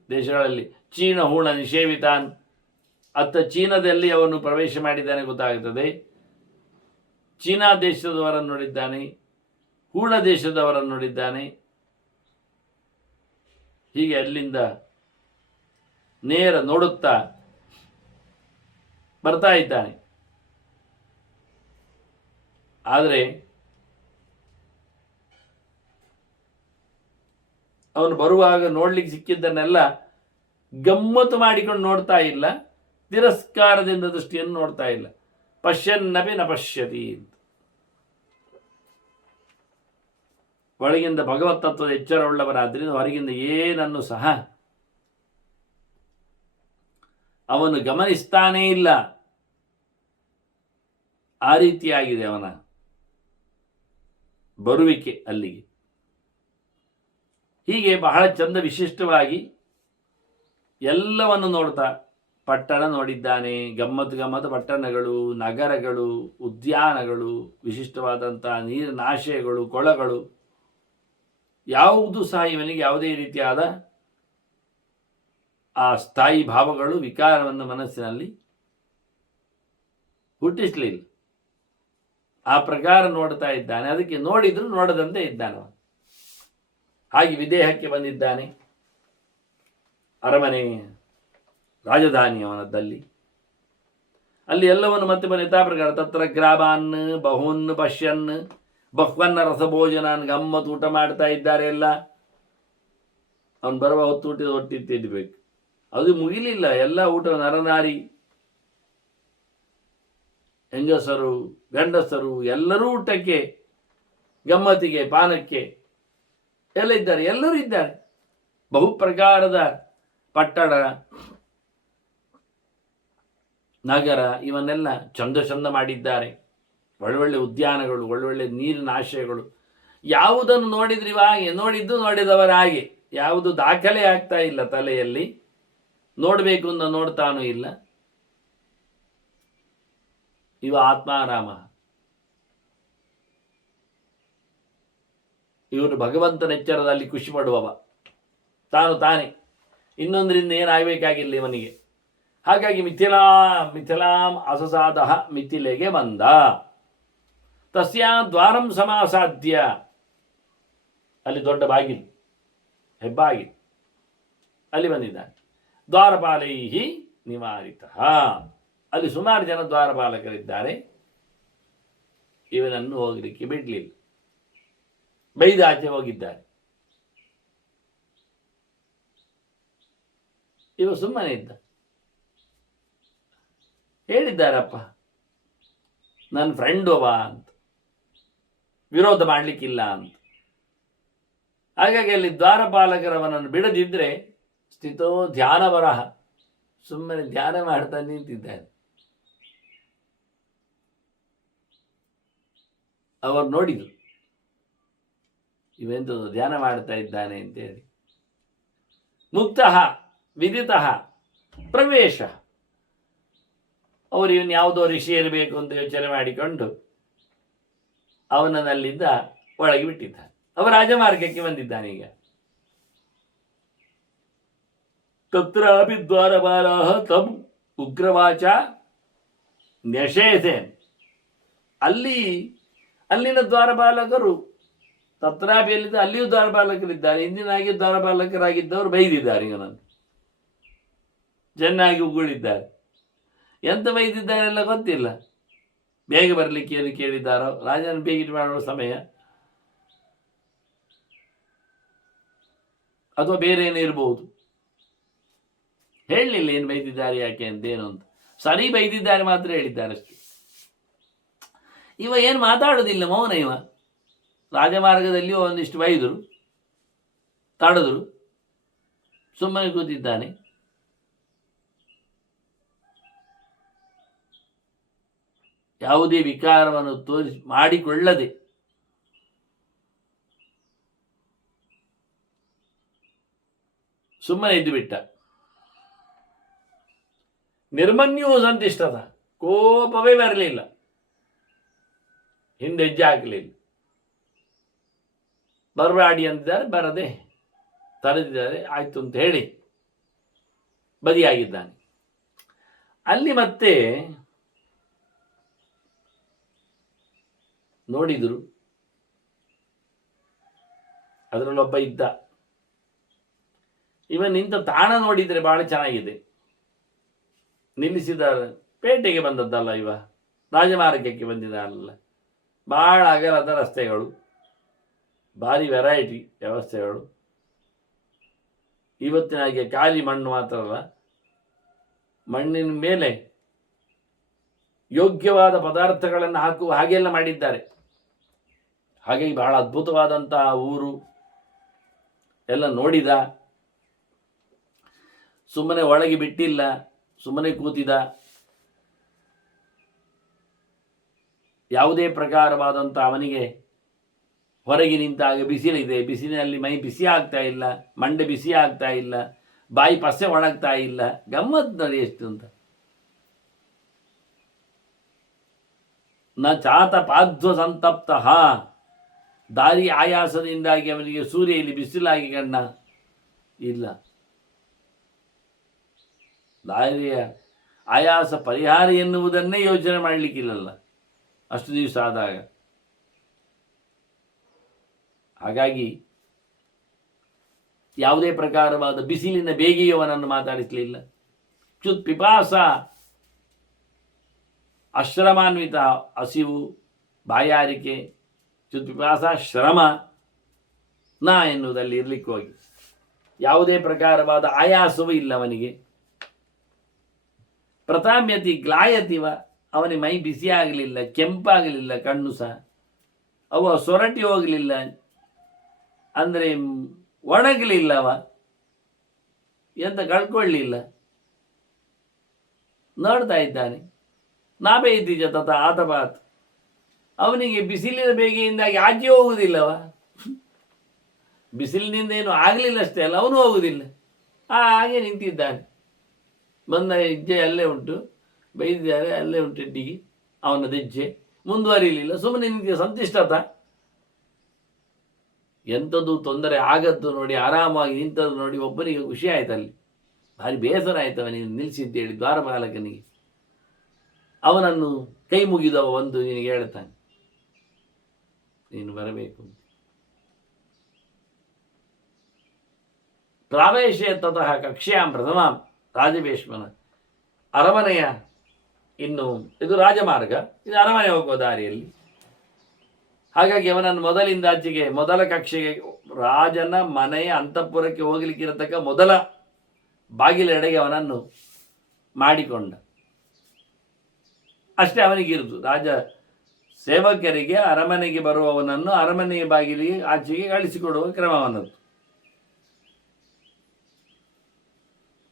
ದೇಶಗಳಲ್ಲಿ. ಚೀನ ಹೂಣ ನಿಷೇವಿತಾನ್, ಅತ್ತ ಚೀನಾದಲ್ಲಿ ಅವನು ಪ್ರವೇಶ ಮಾಡಿದ್ದಾನೆ ಗೊತ್ತಾಗುತ್ತದೆ. ಚೀನಾ ದೇಶದವರನ್ನು ನೋಡಿದ್ದಾನೆ, ಹೂಣ ದೇಶದವರನ್ನು ನೋಡಿದ್ದಾನೆ. ಹೀಗೆ ಅಲ್ಲಿಂದ ನೇರ ನೋಡುತ್ತಾ ಬರ್ತಾ ಇದ್ದಾನೆ. ಆದರೆ ಅವನು ಬರುವಾಗ ನೋಡ್ಲಿಕ್ಕೆ ಸಿಕ್ಕಿದ್ದನ್ನೆಲ್ಲ ಗಮ್ಮತ್ತು ಮಾಡಿಕೊಂಡು ನೋಡ್ತಾ ಇಲ್ಲ, ತಿರಸ್ಕಾರದಿಂದ ದೃಷ್ಟಿಯನ್ನು ನೋಡ್ತಾ ಇಲ್ಲ. ಪಶ್ಯನ್ನಪಿ ನ ಪಶ್ಯತಿ, ಒಳಗಿಂದ ಭಗವತ್ ತತ್ವದ ಎಚ್ಚರವುಳ್ಳವರಾದ್ರಿಂದ ಹೊರಗಿಂದ ಏನನ್ನು ಸಹ ಅವನು ಗಮನಿಸ್ತಾನೇ ಇಲ್ಲ. ಆ ರೀತಿಯಾಗಿದೆ ಅವನ ಬರುವಿಕೆ ಅಲ್ಲಿಗೆ. ಹೀಗೆ ಬಹಳ ಚಂದ ವಿಶಿಷ್ಟವಾಗಿ ಎಲ್ಲವನ್ನು ನೋಡ್ತಾ ಪಟ್ಟಣ ನೋಡಿದ್ದಾನೆ. ಗಮ್ಮತ್ತು ಗಮ್ಮತ್ತು ಪಟ್ಟಣಗಳು, ನಗರಗಳು, ಉದ್ಯಾನಗಳು, ವಿಶಿಷ್ಟವಾದಂಥ ನೀರಿನ ಆಶಯಗಳು, ಕೊಳಗಳು, ಯಾವುದು ಸಹ ಇವನಿಗೆ ಯಾವುದೇ ರೀತಿಯಾದ ಆ ಸ್ಥಾಯಿ ಭಾವಗಳು, ವಿಕಾರವನ್ನು ಮನಸ್ಸಿನಲ್ಲಿ ಹುಟ್ಟಿಸಲಿಲ್ಲ. ಆ ಪ್ರಕಾರ ನೋಡ್ತಾ ಇದ್ದಾನೆ. ಅದಕ್ಕೆ ನೋಡಿದ್ರು ನೋಡದಂತೆ ಇದ್ದಾನೆ. ಹಾಗೆ ವಿದೇಹಕ್ಕೆ ಬಂದಿದ್ದಾನೆ. ಅರಮನೆ ರಾಜಧಾನಿ ಅವನದ್ದಲ್ಲಿ. ಅಲ್ಲಿ ಎಲ್ಲವನ್ನು ಮತ್ತೆ ಯಥಾ ಪ್ರಕಾರ ತತ್ರ ಗ್ರಾಮಾನ್ ಬಹೂನ್ ಪಶ್ಯನ್ ಬಹ್ವನ್ನ ರಸಭೋಜನಾನ್, ಗಮ್ಮತ್ತು ಊಟ ಮಾಡ್ತಾ ಇದ್ದಾರೆ ಎಲ್ಲ. ಅವನು ಬರುವ ಹೊತ್ತಿಟ್ಟಿದ್ಬೇಕು. ಅದು ಮುಗಿಲಿಲ್ಲ. ಎಲ್ಲ ಊಟ, ನರನಾರಿ, ಹೆಂಗಸರು, ಗಂಡಸರು ಎಲ್ಲರೂ ಊಟಕ್ಕೆ, ಗಮ್ಮತ್ತಿಗೆ, ಪಾನಕ್ಕೆ ಎಲ್ಲ ಇದ್ದಾರೆ. ಎಲ್ಲರೂ ಇದ್ದಾರೆ. ಬಹು ಪ್ರಕಾರದ ಪಟ್ಟಣ, ನಗರ ಇವನ್ನೆಲ್ಲ ಚಂದ ಚಂದ ಮಾಡಿದ್ದಾರೆ. ಒಳ್ಳೊಳ್ಳೆ ಉದ್ಯಾನಗಳು, ಒಳ್ಳೊಳ್ಳೆ ನೀರಿನ ಆಶಯಗಳು. ಯಾವುದನ್ನು ನೋಡಿದ್ರೆ ಹಾಗೆ, ನೋಡಿದ್ದು ನೋಡಿದವರ ಹಾಗೆ. ಯಾವುದು ದಾಖಲೆ ಆಗ್ತಾ ಇಲ್ಲ ತಲೆಯಲ್ಲಿ. ನೋಡಬೇಕು ಅಂತ ನೋಡ್ತಾನೂ ಇಲ್ಲ. ಇವ ಆತ್ಮಾರಾಮ. ಇವರು ಭಗವಂತನ ಎಚ್ಚರದಲ್ಲಿ ಖುಷಿ ಪಡುವವ. ತಾನು ತಾನೇ. ಇನ್ನೊಂದರಿಂದ ಏನಾಗಬೇಕಾಗಿಲ್ಲ ಇವನಿಗೆ. ಹಾಗಾಗಿ ಮಿಥಿಲಾಂ ಅಸಸಾದ ಮಿಥಿಲೆಗೆ ಬಂದ. ತಸ್ಯಾ ದ್ವಾರಂ ಸಮಾಸಾಧ್ಯ. ಅಲ್ಲಿ ದೊಡ್ಡ ಬಾಗಿಲು, ಹೆಬ್ಬಾಗಿಲು, ಅಲ್ಲಿ ಬಂದಿದ್ದಾನೆ. ದ್ವಾರಪಾಲೈಹಿ ನಿವಾರಿತ. ಅಲ್ಲಿ ಸುಮಾರು ಜನ ದ್ವಾರಪಾಲಕರಿದ್ದಾರೆ. ಇವನನ್ನು ಹೋಗಲಿಕ್ಕೆ ಬಿಡಲಿಲ್ಲ. ಬೈದಾಚೆ ಹೋಗಿದ್ದಾರೆ. ಇವ ಸುಮ್ಮನೆ ಇದ್ದ. ಹೇಳಿದ್ದಾರಪ್ಪ, ನನ್ನ ಫ್ರೆಂಡ್ ಒಬ್ಬ ಅಂತ, ವಿರೋಧ ಮಾಡಲಿಕ್ಕಿಲ್ಲ ಅಂತ. ಹಾಗಾಗಿ ಅಲ್ಲಿ ದ್ವಾರಪಾಲಕರವನನ್ನು ಬಿಡದಿದ್ರೆ ಸ್ಥಿತೋ ಧ್ಯಾನ ಬರಹ, ಸುಮ್ಮನೆ ಧ್ಯಾನ ಮಾಡ್ತಾ ನಿಂತಿದ್ದಾನೆ. ಅವರು ನೋಡಿದ್ರು, ಇವೆಂಥದ್ದು ಧ್ಯಾನ ಮಾಡ್ತಾ ಇದ್ದಾನೆ ಅಂತೇಳಿ. ಮುಕ್ತಃ ವಿದಿತಃ ಪ್ರವೇಶ. ಅವರು ಇವನು ಯಾವುದೋ ಋಷಿ ಇರಬೇಕು ಅಂತ ಯೋಚನೆ ಮಾಡಿಕೊಂಡು ಅವನಲ್ಲಿದ್ದ ಒಳಗೆ ಬಿಟ್ಟಿದ್ದಾನೆ. ಅವ ರಾಜಮಾರ್ಗಕ್ಕೆ ಬಂದಿದ್ದಾನೆ. ಈಗ ತತ್ರಾಪಿ ದ್ವಾರಪಾಲಃ ತಂ ಉಗ್ರವಾಚ ನ್ಯಷೇಧೇನ್. ಅಲ್ಲಿನ ದ್ವಾರಪಾಲಕರು, ತತ್ರಾಪಿಯಲ್ಲಿದ್ದ ಅಲ್ಲಿಯೂ ದ್ವಾರಪಾಲಕರಿದ್ದಾರೆ. ಹಿಂದಿನಾಗಿ ದ್ವಾರಪಾಲಕರಾಗಿದ್ದವರು ಬೈದಿದ್ದಾರೆ ಇವನನ್ನು, ಚೆನ್ನಾಗಿ ಉಗುಳಿದ್ದಾರೆ. ಎಂತ ಬೈದಿದ್ದಾರೆ ಎಲ್ಲ ಗೊತ್ತಿಲ್ಲ. ಬೇಗ ಬರಲಿಕ್ಕೆ ಏನು ಕೇಳಿದ್ದಾರೋ, ರಾಜನ ಬೇಗ ಮಾಡುವ ಸಮಯ, ಅಥವಾ ಬೇರೆ ಏನೋ ಇರಬಹುದು. ಹೇಳಲಿಲ್ಲ ಏನು ಬೈದಿದ್ದಾರೆ, ಯಾಕೆ ಅಂತ, ಏನು ಅಂತ. ಸರಿ ಬೈದಿದ್ದಾರೆ ಮಾತ್ರ ಹೇಳಿದ್ದಾರೆ ಅಷ್ಟೇ. ಇವ ಏನು ಮಾತಾಡೋದಿಲ್ಲ, ಮೌನ. ಇವ ರಾಜಮಾರ್ಗದಲ್ಲಿ ಒಂದಿಷ್ಟು ಬೈದರು, ತಡೆದ್ರು, ಸುಮ್ಮನೆ ಕೂತಿದ್ದಾನೆ. ಯಾವುದೇ ವಿಕಾರವನ್ನು ಮಾಡಿಕೊಳ್ಳದೆ ಸುಮ್ಮನೆ ಇದ್ದು ಬಿಟ್ಟ. ನಿರ್ಮನ್ಯೂ ಸಂತಿಷ್ಠದ, ಕೋಪವೇ ಬರಲಿಲ್ಲ, ಹಿಂದೆ ಹೆಜ್ಜೆ ಹಾಕಲಿಲ್ಲ. ಬರಬೇಡಿ ಅಂತಿದ್ದಾರೆ, ಬರದೆ ತಡೆದಿದ್ದಾರೆ. ಆಯ್ತು ಅಂತ ಹೇಳಿ ಬದಿಯಾಗಿದ್ದಾನೆ. ಅಲ್ಲಿ ಮತ್ತೆ ನೋಡಿದರು, ಅದರಲ್ಲೊಬ್ಬ ಇದ್ದ. ಇವನ್ ನಿಂತ ತಾಣ ನೋಡಿದರೆ ಬಹಳ ಚೆನ್ನಾಗಿದೆ. ನಿಲ್ಲಿಸಿದ ಪೇಟೆಗೆ ಬಂದದ್ದಲ್ಲ, ಇವ ರಾಜಮಾರ್ಗಕ್ಕೆ ಬಂದಿದ್ದಾನಲ್ಲ. ಬಹಳ ಅಗಲದ ರಸ್ತೆಗಳು, ಭಾರಿ ವೆರೈಟಿ ವ್ಯವಸ್ಥೆಗಳು. ಇವತ್ತಿನ ಹಾಗೆ ಖಾಲಿ ಮಣ್ಣು ಮಾತ್ರ ಅಲ್ಲ, ಮಣ್ಣಿನ ಮೇಲೆ ಯೋಗ್ಯವಾದ ಪದಾರ್ಥಗಳನ್ನು ಹಾಕುವ ಹಾಗೆಲ್ಲ ಮಾಡಿದ್ದಾರೆ. ಹಾಗಾಗಿ ಬಹಳ ಅದ್ಭುತವಾದಂತಹ ಊರು ಎಲ್ಲ ನೋಡಿದ. ಸುಮ್ಮನೆ ಒಳಗೆ ಬಿಟ್ಟಿಲ್ಲ, ಸುಮ್ಮನೆ ಕೂತಿದ. ಯಾವುದೇ ಪ್ರಕಾರವಾದಂಥ ಅವನಿಗೆ ಹೊರಗೆ ನಿಂತಾಗ ಬಿಸಿಲಿದೆ, ಬಿಸಿಲಿನಲ್ಲಿ ಮೈ ಬಿಸಿ ಆಗ್ತಾ ಇಲ್ಲ, ಮಂಡೆ ಬಿಸಿ ಆಗ್ತಾ ಇಲ್ಲ, ಬಾಯಿ ಪಸೆ ಒಣಗ್ತಾ ಇಲ್ಲ. ಗಮ್ಮತ್ ನೋಡಿ ಎಷ್ಟು ಅಂತ. ನ ಚಾತ ಪಾಧ್ವ ಸಂತಪ್ತ, ದಾರಿ ಆಯಾಸದಿಂದಾಗಿ ಅವನಿಗೆ ಸೂರ್ಯ ಇಲ್ಲಿ ಬಿಸಿಲಾಗಿ ಕಣ್ಣ ಇಲ್ಲ. ದಾರಿಯ ಆಯಾಸ ಪರಿಹಾರ ಎನ್ನುವುದನ್ನೇ ಯೋಚನೆ ಮಾಡಲಿಕ್ಕಿಲ್ಲಲ್ಲ ಅಷ್ಟು ದಿವಸ ಆದಾಗ. ಹಾಗಾಗಿ ಯಾವುದೇ ಪ್ರಕಾರವಾದ ಬಿಸಿಲಿನ ಬೇಗೆಯವನನ್ನು ಮಾತಾಡಿಸಲಿಲ್ಲ. ಚ್ಯುತ್ ಪಿಪಾಸ, ಅಶ್ರಮಾನ್ವಿತ, ಹಸಿವು ಬಾಯಾರಿಕೆ, ಚ್ಯುತ್ ಪಿಪಾಸ ಶ್ರಮ ನ ಎನ್ನುವುದಲ್ಲಿ ಇರಲಿಕ್ಕೆ ಹೋಗಿ ಯಾವುದೇ ಪ್ರಕಾರವಾದ ಆಯಾಸವೂ ಇಲ್ಲ ಅವನಿಗೆ. ಪ್ರತಾಮ್ಯತಿ ಗ್ಲಾಯತಿವ, ಅವನಿಗೆ ಮೈ ಬಿಸಿ ಆಗಲಿಲ್ಲ, ಕೆಂಪಾಗಲಿಲ್ಲ, ಕಣ್ಣು ಸಹ ಅವ ಸೊರಟಿ ಹೋಗಲಿಲ್ಲ, ಅಂದರೆ ಒಣಗಲಿಲ್ಲವ, ಎಂತ ಕಳ್ಕೊಳ್ಳಿಲ್ಲ. ನೋಡ್ತಾ ಇದ್ದಾನೆ. ನಾಭೇ ಇದ್ದೀಜ ತತ ಆತಪಾತ್, ಅವನಿಗೆ ಬಿಸಿಲಿನ ಬೇಗೆಯಿಂದಾಗಿ ಆಚೆ ಹೋಗುವುದಿಲ್ಲವ. ಬಿಸಿಲಿನಿಂದ ಏನು ಆಗಲಿಲ್ಲ ಅಷ್ಟೇ ಅಲ್ಲ, ಅವನು ಹೋಗುವುದಿಲ್ಲ, ಹಾಗೆ ನಿಂತಿದ್ದಾನೆ. ಬಂದ ಹೆಜ್ಜೆ ಅಲ್ಲೇ ಉಂಟು, ಬೈದಿದ್ದಾರೆ ಅಲ್ಲೇ ಉಂಟು ಇಡ್ಡಿಗೆ ಅವನದ ಹೆಜ್ಜೆ ಮುಂದುವರಿಲಿಲ್ಲ, ಸುಮ್ಮನೆ ನಿಂತಿದ್ದ ಸಂತಿಷ್ಠತ. ಎಂಥದ್ದು ತೊಂದರೆ ಆಗದ್ದು ನೋಡಿ, ಆರಾಮಾಗಿ ನಿಂತದ್ದು ನೋಡಿ ಒಬ್ಬನಿಗೆ ಖುಷಿ ಆಯ್ತು. ಅಲ್ಲಿ ಭಾರಿ ಬೇಸರ ಆಯ್ತವ ನೀನು ನಿಲ್ಲಿಸಿ ಅಂತೇಳಿ ದ್ವಾರಪಾಲಕನಿಗೆ. ಅವನನ್ನು ಕೈ ಮುಗಿದವ ಒಂದು ನಿನಗೆ ಹೇಳ್ತಾನೆ, ನೀನು ಬರಬೇಕು. ಪ್ರಾವೇಶೆ ತತಃ ಕಕ್ಷ್ಯಾಂ ಪ್ರಥಮಾಂ, ರಾಜಭೀಷ್ಮನ ಅರಮನೆಯ, ಇನ್ನು ಇದು ರಾಜಮಾರ್ಗ, ಇದು ಅರಮನೆ ಹೋಗುವ ದಾರಿಯಲ್ಲಿ. ಹಾಗಾಗಿ ಅವನನ್ನು ಮೊದಲಿಂದ ಆಚೆಗೆ ಮೊದಲ ಕಕ್ಷೆಗೆ, ರಾಜನ ಮನೆಯ ಅಂತಃಪುರಕ್ಕೆ ಹೋಗಲಿಕ್ಕಿರತಕ್ಕ ಮೊದಲ ಬಾಗಿಲೆಡೆಗೆ ಅವನನ್ನು ಮಾಡಿಕೊಂಡ. ಅಷ್ಟೇ ಅವನಿಗಿರುವುದು. ರಾಜ ಸೇವಕರಿಗೆ ಅರಮನೆಗೆ ಬರುವವನನ್ನು ಅರಮನೆಯ ಬಾಗಿಲಿಗೆ ಆಚೆಗೆ ಕಳಿಸಿಕೊಡುವ ಕ್ರಮವನ್ನದು.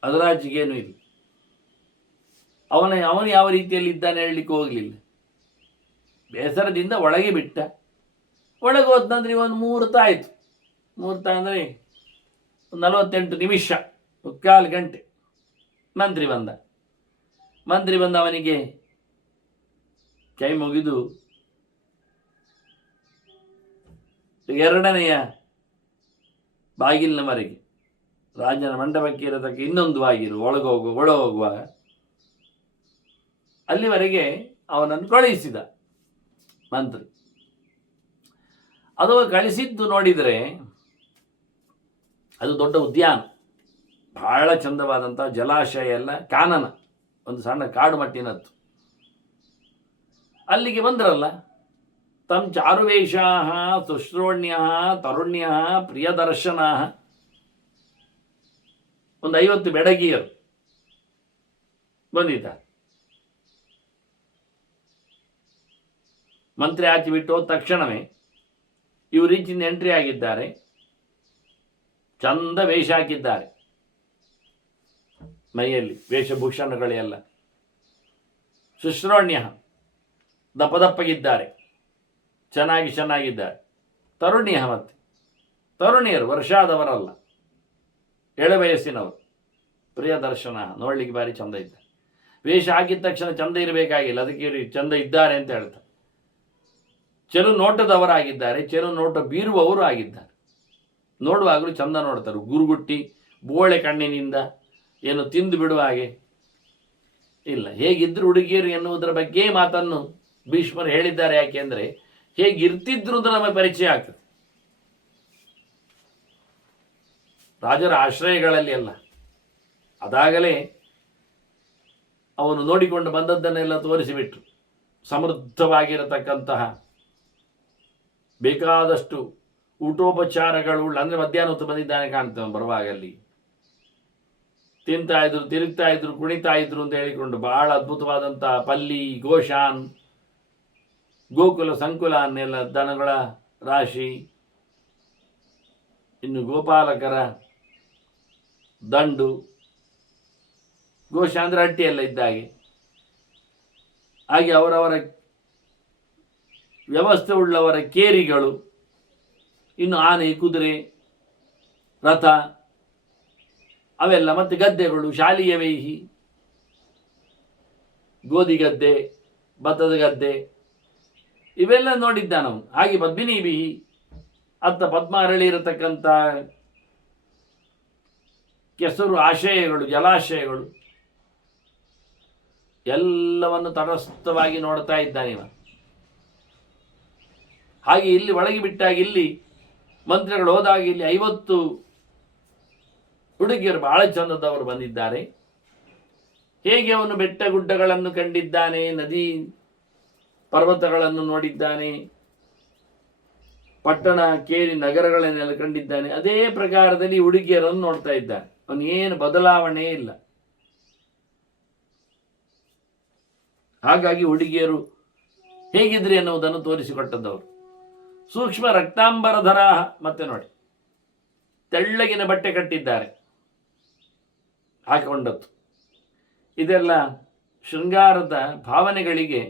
ಅದರಾಚೆಗೇನು ಇಲ್ಲ. ಅವನು ಯಾವ ರೀತಿಯಲ್ಲಿ ಇದ್ದಾನೆ ಹೇಳಲಿಕ್ಕೆ ಹೋಗಲಿಲ್ಲ. ಬೇಸರದಿಂದ ಒಳಗೆ ಬಿಟ್ಟ. ಒಳಗೆ ಹೋದ್ನಂದ್ರೆ ಒಂದು ಮುಹೂರ್ತ ಆಯಿತು. ಮುಹೂರ್ತ ಅಂದರೆ 48 ನಿಮಿಷ, 3/4 ಗಂಟೆ. ಮಂತ್ರಿ ಬಂದ ಅವನಿಗೆ ಕೈ ಮುಗಿದು ಎರಡನೆಯ ಬಾಗಿಲಿನವರೆಗೆ, ರಾಜನ ಮಂಟಪಕ್ಕೆ ಇರತಕ್ಕ ಇನ್ನೊಂದು ಬಾಗಿಲು ಒಳ ಹೋಗುವಾಗ ಅಲ್ಲಿವರೆಗೆ ಅವನನ್ನು ಕಳುಹಿಸಿದ ಮಂತ್ರಿ. ಅದು ಕಳಿಸಿದ್ದು ನೋಡಿದರೆ ಅದು ದೊಡ್ಡ ಉದ್ಯಾನ, ಬಹಳ ಚಂದವಾದಂಥ ಜಲಾಶಯ ಎಲ್ಲ, ಕಾನನ, ಒಂದು ಸಣ್ಣ ಕಾಡು ಮಟ್ಟಿನದ್ದು. ಅಲ್ಲಿಗೆ ಬಂದ್ರಲ್ಲ, ತಂ ಚಾರುವೇಷಾ ಶುಶ್ರೋಣ್ಯ ತರುಣ್ಯ ಪ್ರಿಯದರ್ಶನ, ಒಂದು 50 ಬೆಡಗಿಯರು ಬಂದಿದ್ದಾರೆ. ಮಂತ್ರಿ ಆಚೆ ಬಿಟ್ಟು ಹೋದ ತಕ್ಷಣವೇ ಇವರು ಈಚಿಂದ ಎಂಟ್ರಿ ಆಗಿದ್ದಾರೆ. ಚಂದ ವೇಷ ಹಾಕಿದ್ದಾರೆ, ಮೈಯಲ್ಲಿ ವೇಷಭೂಷಣಗಳೆಲ್ಲ. ಶುಶ್ರೋಣ್ಯ, ದಪ್ಪಗಿದ್ದಾರೆ, ಚೆನ್ನಾಗಿದ್ದಾರೆ. ತರುಣ್ಯ, ಮತ್ತೆ ತರುಣಿಯರು, ವರ್ಷಾದವರಲ್ಲ, ಎಳೆ ವಯಸ್ಸಿನವರು. ಪ್ರಿಯದರ್ಶನ, ನೋಡ್ಲಿಕ್ಕೆ ಭಾರಿ ಚಂದ ಇದ್ದಾರೆ. ವೇಷ ಹಾಕಿದ ತಕ್ಷಣ ಚಂದ ಇರಬೇಕಾಗಿಲ್ಲ, ಅದಕ್ಕೆ ಚಂದ ಇದ್ದಾರೆ ಅಂತ ಹೇಳ್ತಾರೆ. ಚೆಲು ನೋಟದವರಾಗಿದ್ದಾರೆ, ಚೆಲು ನೋಟ ಬೀರುವವರು ಆಗಿದ್ದಾರೆ. ನೋಡುವಾಗಲೂ ಚಂದ ನೋಡ್ತಾರೆ. ಗುರುಗುಟ್ಟಿ ಬೋಳೆ ಕಣ್ಣಿನಿಂದ ಏನು ತಿಂದು ಬಿಡುವ ಹಾಗೆ ಇಲ್ಲ. ಹೇಗಿದ್ರು ಹುಡುಗಿಯರು ಎನ್ನುವುದರ ಬಗ್ಗೆ ಮಾತನ್ನು ಭೀಷ್ಮರು ಹೇಳಿದ್ದಾರೆ. ಯಾಕೆಂದರೆ ಹೇಗಿರ್ತಿದ್ರು ಅಂತ ನಮಗೆ ಪರಿಚಯ ಆಗ್ತದೆ. ರಾಜರ ಆಶ್ರಯಗಳಲ್ಲಿ ಅಲ್ಲ, ಅದಾಗಲೇ ಅವನು ನೋಡಿಕೊಂಡು ಬಂದದ್ದನ್ನೆಲ್ಲ ತೋರಿಸಿಬಿಟ್ರು. ಸಮೃದ್ಧವಾಗಿರತಕ್ಕಂತಹ ಬೇಕಾದಷ್ಟು ಊಟೋಪಚಾರಗಳು, ಅಂದರೆ ಮಧ್ಯಾಹ್ನ ಹೊತ್ತು ಬಂದಿದ್ದಾನೆ ಕಾಣ್ತೇವೆ ಬರುವಾಗ. ಅಲ್ಲಿ ತಿಂತಾ ಇದ್ರು, ತಿರುಗ್ತಾ ಇದ್ರು, ಕುಣಿತಾ ಇದ್ರು ಅಂತ ಹೇಳಿಕೊಂಡು ಬಹಳ ಅದ್ಭುತವಾದಂಥ ಪಲ್ಲಿ, ಗೋಶಾನ್, ಗೋಕುಲ ಸಂಕುಲ ಅನ್ನೆಲ್ಲ ದನಗಳ ರಾಶಿ, ಇನ್ನು ಗೋಪಾಲಕರ ದಂಡು, ಗೋಶ ಅಂದರೆ ಹಟ್ಟಿ ಎಲ್ಲ ಇದ್ದಾಗೆ. ಹಾಗೆ ಅವರವರ ವ್ಯವಸ್ಥೆ ಉಳ್ಳವರ ಕೇರಿಗಳು, ಇನ್ನು ಆನೆ, ಕುದುರೆ, ರಥ ಅವೆಲ್ಲ, ಮತ್ತು ಗದ್ದೆಗಳು, ಶಾಲೆಯ ವೈಹಿ, ಗೋಧಿ ಗದ್ದೆ, ಭತ್ತದ ಗದ್ದೆ, ಇವೆಲ್ಲ ನೋಡಿದ್ದ ನಾವು. ಹಾಗೆ ಪದ್ಮಿನಿ ಬಿಹಿ, ಅತ್ತ ಪದ್ಮ ಅರಳಿ ಇರತಕ್ಕಂಥ ಕೆಸರು ಆಶಯಗಳು, ಜಲಾಶಯಗಳು ಎಲ್ಲವನ್ನು ತಟಸ್ಥವಾಗಿ ನೋಡ್ತಾ ಇದ್ದಾನಿವ. ಹಾಗೆ ಇಲ್ಲಿ ಒಳಗೆ ಬಿಟ್ಟಾಗ, ಇಲ್ಲಿ ಮಂತ್ರಿಗಳು ಹೋದಾಗ ಇಲ್ಲಿ 50 ಹುಡುಗಿಯರು ಬಹಳ ಚಂದದವರು ಬಂದಿದ್ದಾರೆ. ಹೇಗೆ ಅವನು ಬೆಟ್ಟ ಗುಡ್ಡಗಳನ್ನು ಕಂಡಿದ್ದಾನೆ, ನದಿ ಪರ್ವತಗಳನ್ನು ನೋಡಿದ್ದಾನೆ, ಪಟ್ಟಣ ಕೇರಿ ನಗರಗಳನ್ನೆಲ್ಲ ಕಂಡಿದ್ದಾನೆ, ಅದೇ ಪ್ರಕಾರದಲ್ಲಿ ಹುಡುಗಿಯರನ್ನು ನೋಡ್ತಾ ಇದ್ದಾನೆ. ಅವನೇನು ಬದಲಾವಣೆ ಇಲ್ಲ. ಹಾಗಾಗಿ ಹುಡುಗಿಯರು ಹೇಗಿದ್ರಿ ಎನ್ನುವುದನ್ನು ತೋರಿಸಿಕೊಟ್ಟದ್ದವರು. ಸೂಕ್ಷ್ಮ ರಕ್ತಾಂಬರಧರ, ಮತ್ತೆ ನೋಡಿ ತೆಳ್ಳಗಿನ ಬಟ್ಟೆ ಕಟ್ಟಿದ್ದಾರೆ ಹಾಕಿಕೊಂಡದ್ದು. ಇದೆಲ್ಲ ಶೃಂಗಾರದ ಭಾವನೆಗಳಿಗೆ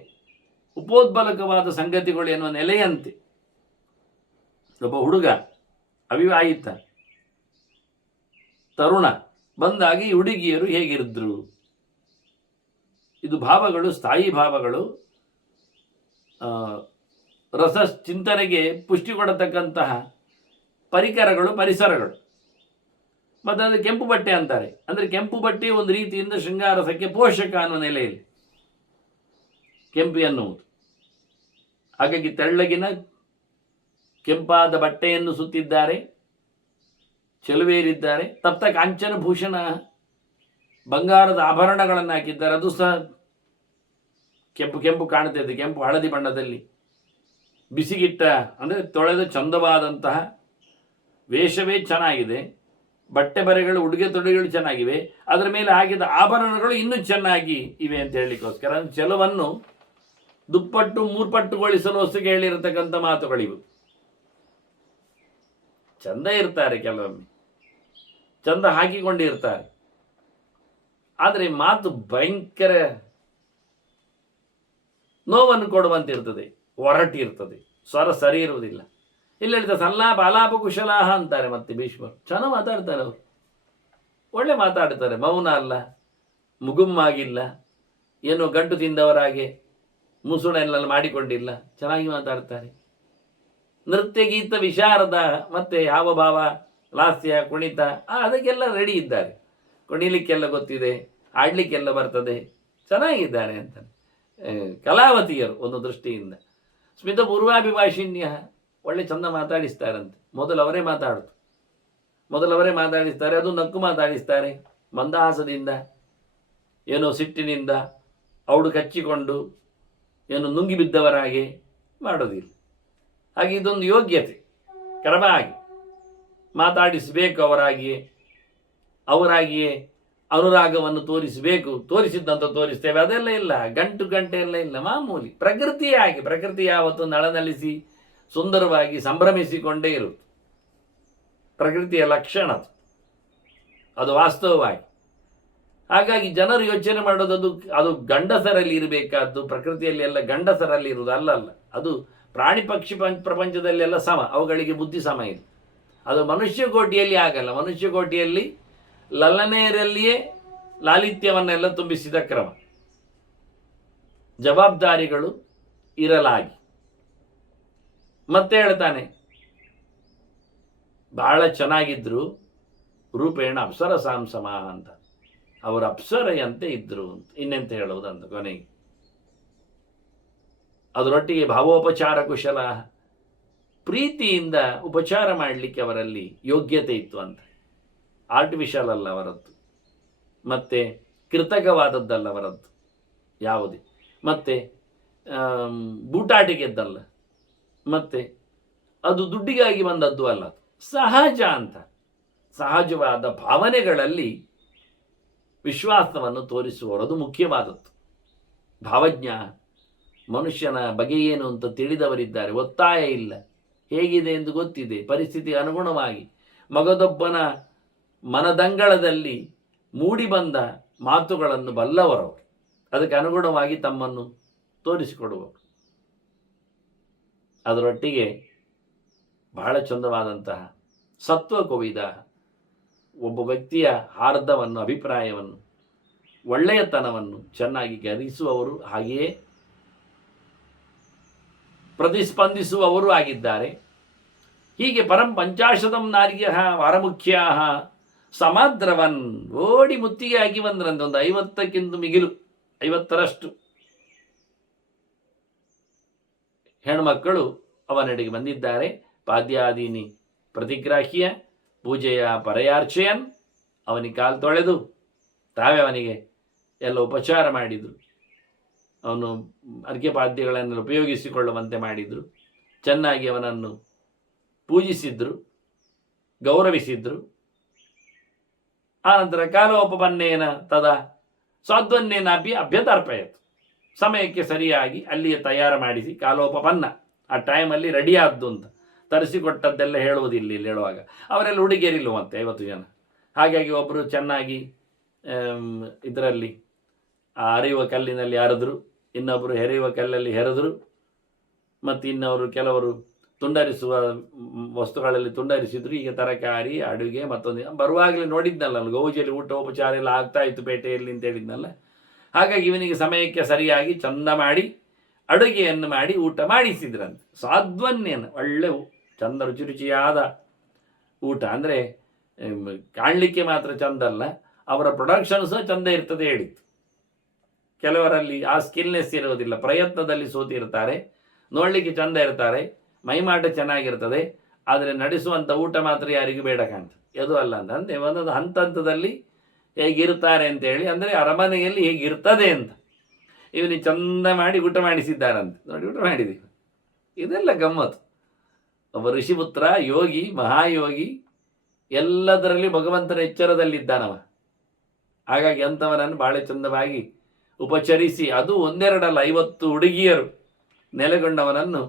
ಉಪೋದ್ಬಲಕವಾದ ಸಂಗತಿಗಳು ಎನ್ನುವ ನೆಲೆಯಂತೆ. ಒಬ್ಬ ಹುಡುಗ ಅವಿವಾಹಿತ ತರುಣ ಬಂದಾಗ ಈ ಹುಡುಗಿಯರು ಹೇಗಿರಿದ್ರು, ಇದು ಭಾವಗಳು, ಸ್ಥಾಯಿ ಭಾವಗಳು, ರಸ ಚಿಂತನೆಗೆ ಪುಷ್ಟಿ ಕೊಡತಕ್ಕಂತಹ ಪರಿಕರಗಳು, ಪರಿಸರಗಳು. ಮತ್ತು ಅದು ಕೆಂಪು ಬಟ್ಟೆ ಅಂತಾರೆ. ಅಂದರೆ ಕೆಂಪು ಬಟ್ಟೆ ಒಂದು ರೀತಿಯಿಂದ ಶೃಂಗಾರಸಕ್ಕೆ ಪೋಷಕ ಅನ್ನೋ ನೆಲೆಯಲ್ಲಿ ಕೆಂಪು ಎನ್ನುವುದು. ಹಾಗಾಗಿ ತೆಳ್ಳಗಿನ ಕೆಂಪಾದ ಬಟ್ಟೆಯನ್ನು ಸುತ್ತಿದ್ದಾರೆ, ಚೆಲುವೇರಿದ್ದಾರೆ. ತಪ್ತ ಕಾಂಚನ ಭೂಷಣ, ಬಂಗಾರದ ಆಭರಣಗಳನ್ನು ಹಾಕಿದ್ದಾರೆ. ಅದು ಸಹ ಕೆಂಪು ಕೆಂಪು ಕಾಣುತ್ತದೆ, ಕೆಂಪು ಹಳದಿ ಬಣ್ಣದಲ್ಲಿ ಬಿಸಿಗಿಟ್ಟ, ಅಂದರೆ ತೊಳೆದ ಚಂದವಾದಂತಹ ವೇಷವೇ ಚೆನ್ನಾಗಿದೆ. ಬಟ್ಟೆ ಬರೆಗಳು, ಉಡುಗೆ ತೊಡುಗೆಗಳು ಚೆನ್ನಾಗಿವೆ. ಅದರ ಮೇಲೆ ಹಾಕಿದ ಆಭರಣಗಳು ಇನ್ನೂ ಚೆನ್ನಾಗಿ ಇವೆ ಅಂತ ಹೇಳಲಿಕ್ಕೋಸ್ಕರ ಚೆಲುವನ್ನು ದುಪ್ಪಟ್ಟು ಮೂರ್ಪಟ್ಟುಗೊಳಿಸಲು ಹೊಸಗೆ ಹೇಳಿರತಕ್ಕಂಥ ಮಾತುಗಳಿವು. ಚಂದ ಇರ್ತಾರೆ, ಕೆಲವೊಮ್ಮೆ ಚಂದ ಹಾಕಿಕೊಂಡಿರ್ತಾರೆ, ಆದರೆ ಮಾತು ಭಯಂಕರ ನೋವನ್ನು ಕೊಡುವಂತಿರ್ತದೆ, ಒರಟಿರ್ತದೆ, ಸ್ವರ ಸರಿ ಇರುವುದಿಲ್ಲ. ಇಲ್ಲಿ ಹೇಳ್ತಾರೆ ಸಲ್ಲಾಪ ಅಲಾಪ ಕುಶಲಾಹ ಅಂತಾರೆ. ಮತ್ತೆ ಭೀಷ್ಮರು ಚೆನ್ನಾಗಿ ಮಾತಾಡ್ತಾರೆ, ಅವರು ಒಳ್ಳೆ ಮಾತಾಡ್ತಾರೆ, ಮೌನ ಅಲ್ಲ, ಮುಗುಮ್ಮಾಗಿಲ್ಲ, ಏನೋ ಗಂಟು ತಿಂದವರಾಗೆ ಮುಸುಳೆಲ್ಲ ಮಾಡಿಕೊಂಡಿಲ್ಲ, ಚೆನ್ನಾಗಿ ಮಾತಾಡ್ತಾರೆ. ನೃತ್ಯ, ಗೀತ, ವಿಶಾರದ, ಮತ್ತೆ ಯಾವ ಭಾವ, ಲಾಸ್ಯ, ಕುಣಿತ ಅದಕ್ಕೆಲ್ಲ ರೆಡಿ ಇದ್ದಾರೆ. ಕುಣಿಲಿಕ್ಕೆಲ್ಲ ಗೊತ್ತಿದೆ, ಆಡ್ಲಿಕ್ಕೆಲ್ಲ ಬರ್ತದೆ, ಚೆನ್ನಾಗಿದ್ದಾರೆ ಅಂತ ಕಲಾವತಿಯರು ಒಂದು ದೃಷ್ಟಿಯಿಂದ. ಸ್ಮಿತ ಪೂರ್ವಾಭಿಭಾಷಿಣ್ಯ, ಒಳ್ಳೆ ಚಂದ ಮಾತಾಡಿಸ್ತಾರಂತೆ. ಮೊದಲವರೇ ಮಾತಾಡಿಸ್ತಾರೆ, ಅದು ನಕ್ಕು ಮಾತಾಡಿಸ್ತಾರೆ, ಮಂದಹಾಸದಿಂದ, ಏನೋ ಸಿಟ್ಟಿನಿಂದ ಅವಳು ಕಚ್ಚಿಕೊಂಡು ಏನು ನುಂಗಿ ಬಿದ್ದವರಾಗೆ ಮಾಡೋದಿಲ್ಲ. ಹಾಗೆ ಇದೊಂದು ಯೋಗ್ಯತೆ, ಕ್ರಮವಾಗಿ ಮಾತಾಡಿಸಬೇಕು, ಅವರಾಗಿಯೇ ಅನುರಾಗವನ್ನು ತೋರಿಸಬೇಕು. ತೋರಿಸಿದ್ದಂತ ತೋರಿಸ್ತೇವೆ, ಅದೆಲ್ಲ ಇಲ್ಲ, ಗಂಟೆ ಎಲ್ಲ ಇಲ್ಲ, ಮಾಮೂಲಿ ಪ್ರಕೃತಿಯಾಗಿ. ಪ್ರಕೃತಿ ಯಾವತ್ತು ನಳನಳಿಸಿ ಸುಂದರವಾಗಿ ಸಂಭ್ರಮಿಸಿಕೊಂಡೇ ಇರುವುದು, ಪ್ರಕೃತಿಯ ಲಕ್ಷಣ ಅದು ವಾಸ್ತವವಾಗಿ. ಹಾಗಾಗಿ ಜನರು ಯೋಚನೆ ಮಾಡೋದು ಅದು ಗಂಡಸರಲ್ಲಿ ಇರಬೇಕಾದ್ದು, ಪ್ರಕೃತಿಯಲ್ಲಿ ಎಲ್ಲ ಗಂಡಸರಲ್ಲಿ ಇರುವುದು ಅಲ್ಲಲ್ಲ. ಅದು ಪ್ರಾಣಿ ಪಕ್ಷಿ ಪ್ರಪಂಚದಲ್ಲೆಲ್ಲ ಸಮ, ಅವುಗಳಿಗೆ ಬುದ್ಧಿ ಸಮ ಇದೆ. ಅದು ಮನುಷ್ಯ ಕೋಟಿಯಲ್ಲಿ ಆಗಲ್ಲ. ಮನುಷ್ಯ ಕೋಟಿಯಲ್ಲಿ ಲಲನೆಯರಲ್ಲಿಯೇ ಲಾಲಿತ್ಯವನ್ನೆಲ್ಲ ತುಂಬಿಸಿದ ಕ್ರಮ, ಜವಾಬ್ದಾರಿಗಳು ಇರಲಾಗಿ. ಮತ್ತೆ ಹೇಳ್ತಾನೆ, ಬಹಳ ಚೆನ್ನಾಗಿದ್ರು, ರೂಪೇಣ ಅಪ್ಸರ ಸಾಂಸಮ ಅಂತ, ಅವರು ಅಪ್ಸರೆಯಂತೆ ಇದ್ರು ಅಂತ. ಇನ್ನೆಂತ ಹೇಳುವುದಂತ ಕೊನೆಗೆ ಅದರೊಟ್ಟಿಗೆ ಭಾವೋಪಚಾರ ಕುಶಲ, ಪ್ರೀತಿಯಿಂದ ಉಪಚಾರ ಮಾಡಲಿಕ್ಕೆ ಅವರಲ್ಲಿ ಯೋಗ್ಯತೆ ಇತ್ತು ಅಂತ. ಆರ್ಟಿಫಿಷಿಯಲ್ ಅಲ್ಲ ಅವರದ್ದು, ಮತ್ತೆ ಕೃತಕವಾದದ್ದಲ್ಲ ಅವರದ್ದು ಯಾವುದೇ, ಮತ್ತೆ ಬೂಟಾಟಿಗೆದ್ದಲ್ಲ, ಮತ್ತೆ ಅದು ದುಡ್ಡಿಗಾಗಿ ಬಂದದ್ದು ಅಲ್ಲ. ಸಹಜ ಅಂತ, ಸಹಜವಾದ ಭಾವನೆಗಳಲ್ಲಿ ವಿಶ್ವಾಸವನ್ನು ತೋರಿಸುವವರು ಮುಖ್ಯವಾದದ್ದು. ಭಾವಜ್ಞ, ಮನುಷ್ಯನ ಬಗೆಯೇನು ಅಂತ ತಿಳಿದವರಿದ್ದಾರೆ, ಒತ್ತಾಯ ಇಲ್ಲ, ಹೇಗಿದೆ ಎಂದು ಗೊತ್ತಿದೆ, ಪರಿಸ್ಥಿತಿ ಅನುಗುಣವಾಗಿ ಮಗದೊಬ್ಬನ ಮನದಂಗಳದಲ್ಲಿ ಮೂಡಿಬಂದ ಮಾತುಗಳನ್ನು ಬಲ್ಲವರವರು, ಅದಕ್ಕೆ ಅನುಗುಣವಾಗಿ ತಮ್ಮನ್ನು ತೋರಿಸಿಕೊಡುವವರು. ಅದರೊಟ್ಟಿಗೆ ಬಹಳ ಚಂದವಾದಂತಹ ಸತ್ವ ಕೊವಿದ ಒಬ್ಬ ವ್ಯಕ್ತಿಯ ಹಾರ್ದವನ್ನು, ಅಭಿಪ್ರಾಯವನ್ನು, ಒಳ್ಳೆಯತನವನ್ನು ಚೆನ್ನಾಗಿ ಗ್ರಹಿಸುವವರು, ಹಾಗೆಯೇ ಪ್ರತಿಸ್ಪಂದಿಸುವವರು ಆಗಿದ್ದಾರೆ. ಹೀಗೆ ಪರಂ ಪಂಚಾಶತಂ ನಾರ್ಯ ವಾರಮುಖ್ಯಾ ಸಮಾದ್ರವನ್ ಓಡಿ ಮುತ್ತಿಗೆ ಹಾಕಿ ಬಂದ್ರಂತೆ. ಒಂದು 50ಕ್ಕಿಂತ ಮಿಗಿಲು, 50ರಷ್ಟು ಹೆಣ್ಮಕ್ಕಳು ಅವನೆಡೆಗೆ ಬಂದಿದ್ದಾರೆ. ಪಾದ್ಯಾದೀನಿ ಪ್ರತಿಗ್ರಾಹ್ಯ ಪೂಜೆಯ ಪರಯಾರ್ಚಯನ್, ಅವನಿಗೆ ಕಾಲು ತೊಳೆದು ತಾವೇ ಅವನಿಗೆ ಎಲ್ಲ ಉಪಚಾರ ಮಾಡಿದರು. ಅವನು ಅರ್ಘ್ಯಪಾದ್ಯಗಳನ್ನು ಉಪಯೋಗಿಸಿಕೊಳ್ಳುವಂತೆ ಮಾಡಿದರು. ಚೆನ್ನಾಗಿ ಅವನನ್ನು ಪೂಜಿಸಿದ್ರು, ಗೌರವಿಸಿದ್ರು. ಆನಂತರ ಕಾಲೋಪಪನ್ನೇನ ತದಾ ಸ್ವಾಧ್ವನ್ನೇನಾಪಿ ಅಭ್ಯತರ್ಪಯತ್, ಸಮಯಕ್ಕೆ ಸರಿಯಾಗಿ ಅಲ್ಲಿಯೇ ತಯಾರು ಮಾಡಿಸಿ, ಕಾಲೋಪಪನ್ನ ಆ ಟೈಮಲ್ಲಿ ರೆಡಿಯಾದ್ದು ಅಂತ ತರಿಸಿಕೊಟ್ಟದ್ದೆಲ್ಲ ಹೇಳುವುದಿಲ್ಲ. ಇಲ್ಲಿ ಹೇಳುವಾಗ ಅವರೆಲ್ಲ ಹುಡುಗಿಯರಿಲ್ಲವಂತೆ 50 ಜನ. ಹಾಗಾಗಿ ಒಬ್ಬರು ಚೆನ್ನಾಗಿ ಇದರಲ್ಲಿ ಅರಿಯುವ ಕಲ್ಲಿನಲ್ಲಿ ಅರೆದ್ರು, ಇನ್ನೊಬ್ಬರು ಹೆರೆಯುವ ಕಲ್ಲಲ್ಲಿ ಹೆರೆದ್ರು, ಮತ್ತು ಇನ್ನವರು ಕೆಲವರು ತುಂಡರಿಸುವ ವಸ್ತುಗಳಲ್ಲಿ ತುಂಡರಿಸಿದ್ರು. ಈಗ ತರಕಾರಿ, ಅಡುಗೆ, ಮತ್ತೊಂದು ಬರುವಾಗಲೇ ನೋಡಿದ್ನಲ್ಲ, ಗೌಜಿಯಲ್ಲಿ ಊಟ ಉಪಚಾರ ಎಲ್ಲ ಆಗ್ತಾ ಇತ್ತು ಪೇಟೆಯಲ್ಲಿ ಅಂತ ಹೇಳಿದ್ನಲ್ಲ. ಹಾಗಾಗಿ ಇವನಿಗೆ ಸಮಯಕ್ಕೆ ಸರಿಯಾಗಿ ಚಂದ ಮಾಡಿ ಅಡುಗೆಯನ್ನು ಮಾಡಿ ಊಟ ಮಾಡಿಸಿದ್ರಂತೆ. ಸಾಧ್ವನ್ಯನ ಒಳ್ಳೆ ಚಂದ ರುಚಿ ರುಚಿಯಾದ ಊಟ, ಅಂದರೆ ಕಾಣಲಿಕ್ಕೆ ಮಾತ್ರ ಚಂದ ಅಲ್ಲ, ಅವರ ಪ್ರೊಡಕ್ಷನ್ ಸಹ ಚಂದ ಇರ್ತದೆ ಹೇಳಿತ್ತು. ಕೆಲವರಲ್ಲಿ ಆ ಸ್ಕಿಲ್ನೆಸ್ ಇರೋದಿಲ್ಲ, ಪ್ರಯತ್ನದಲ್ಲಿ ಸೋತಿರ್ತಾರೆ, ನೋಡಲಿಕ್ಕೆ ಚಂದ ಇರ್ತಾರೆ, ಮೈಮಾಟ ಚೆನ್ನಾಗಿರ್ತದೆ, ಆದರೆ ನಡೆಸುವಂಥ ಊಟ ಮಾತ್ರ ಯಾರಿಗೂ ಬೇಡ ಕಾಣ್ತದೆ. ಅದು ಅಲ್ಲ ಅಂತ ಅಂದರೆ ಒಂದೊಂದು ಹಂತದಲ್ಲಿ ಹೇಗಿರ್ತಾರೆ ಅಂತೇಳಿ, ಅಂದರೆ ಅರಮನೆಯಲ್ಲಿ ಹೇಗಿರ್ತದೆ ಅಂತ ಇವನಿಗೆ ಚಂದ ಮಾಡಿ ಊಟ ಮಾಡಿಸಿದ್ದಾರಂತೆ. ನೋಡಿ, ಊಟ ಮಾಡಿದ್ದೀವಿ, ಇದೆಲ್ಲ ಗಮ್ಮತ್ತು. ಒಬ್ಬ ಋಷಿಪುತ್ರ, ಯೋಗಿ, ಮಹಾಯೋಗಿ, ಎಲ್ಲದರಲ್ಲಿ ಭಗವಂತನ ಎಚ್ಚರದಲ್ಲಿದ್ದಾನವ. ಹಾಗಾಗಿ ಅಂಥವನನ್ನು ಭಾಳ ಚಂದವಾಗಿ ಉಪಚರಿಸಿ, ಅದು ಒಂದೆರಡಲ್ಲ 50 ಹುಡುಗಿಯರು ನೆಲೆಗೊಂಡವನನ್ನು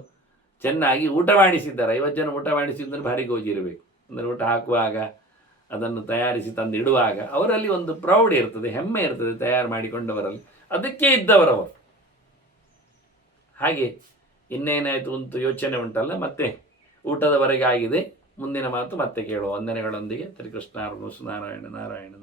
ಚೆನ್ನಾಗಿ ಊಟ ಮಾಡಿಸಿದ್ದಾರೆ. 50 ಜನ ಊಟ ಮಾಡಿಸಿದ್ರೆ ಭಾರಿ ಗೋಜಿರಬೇಕು. ಅಂದರೆ ಊಟ ಹಾಕುವಾಗ, ಅದನ್ನು ತಯಾರಿಸಿ ತಂದು ಇಡುವಾಗ ಅವರಲ್ಲಿ ಒಂದು ಪ್ರೌಢ ಇರ್ತದೆ, ಹೆಮ್ಮೆ ಇರ್ತದೆ ತಯಾರು ಮಾಡಿಕೊಂಡವರಲ್ಲಿ. ಅದಕ್ಕೆ ಇದ್ದವರವರು. ಹಾಗೆ ಇನ್ನೇನಾಯಿತು ಅಂತ ಯೋಚನೆ ಉಂಟಲ್ಲ. ಮತ್ತೆ ಊಟದವರೆಗೆ ಆಗಿದೆ. ಮುಂದಿನ ಮಾತು ಮತ್ತೆ ಕೇಳುವ. ವಂದನೆಗಳೊಂದಿಗೆ ಶ್ರೀಕೃಷ್ಣ ನಾರಾಯಣ ನಾರಾಯಣ.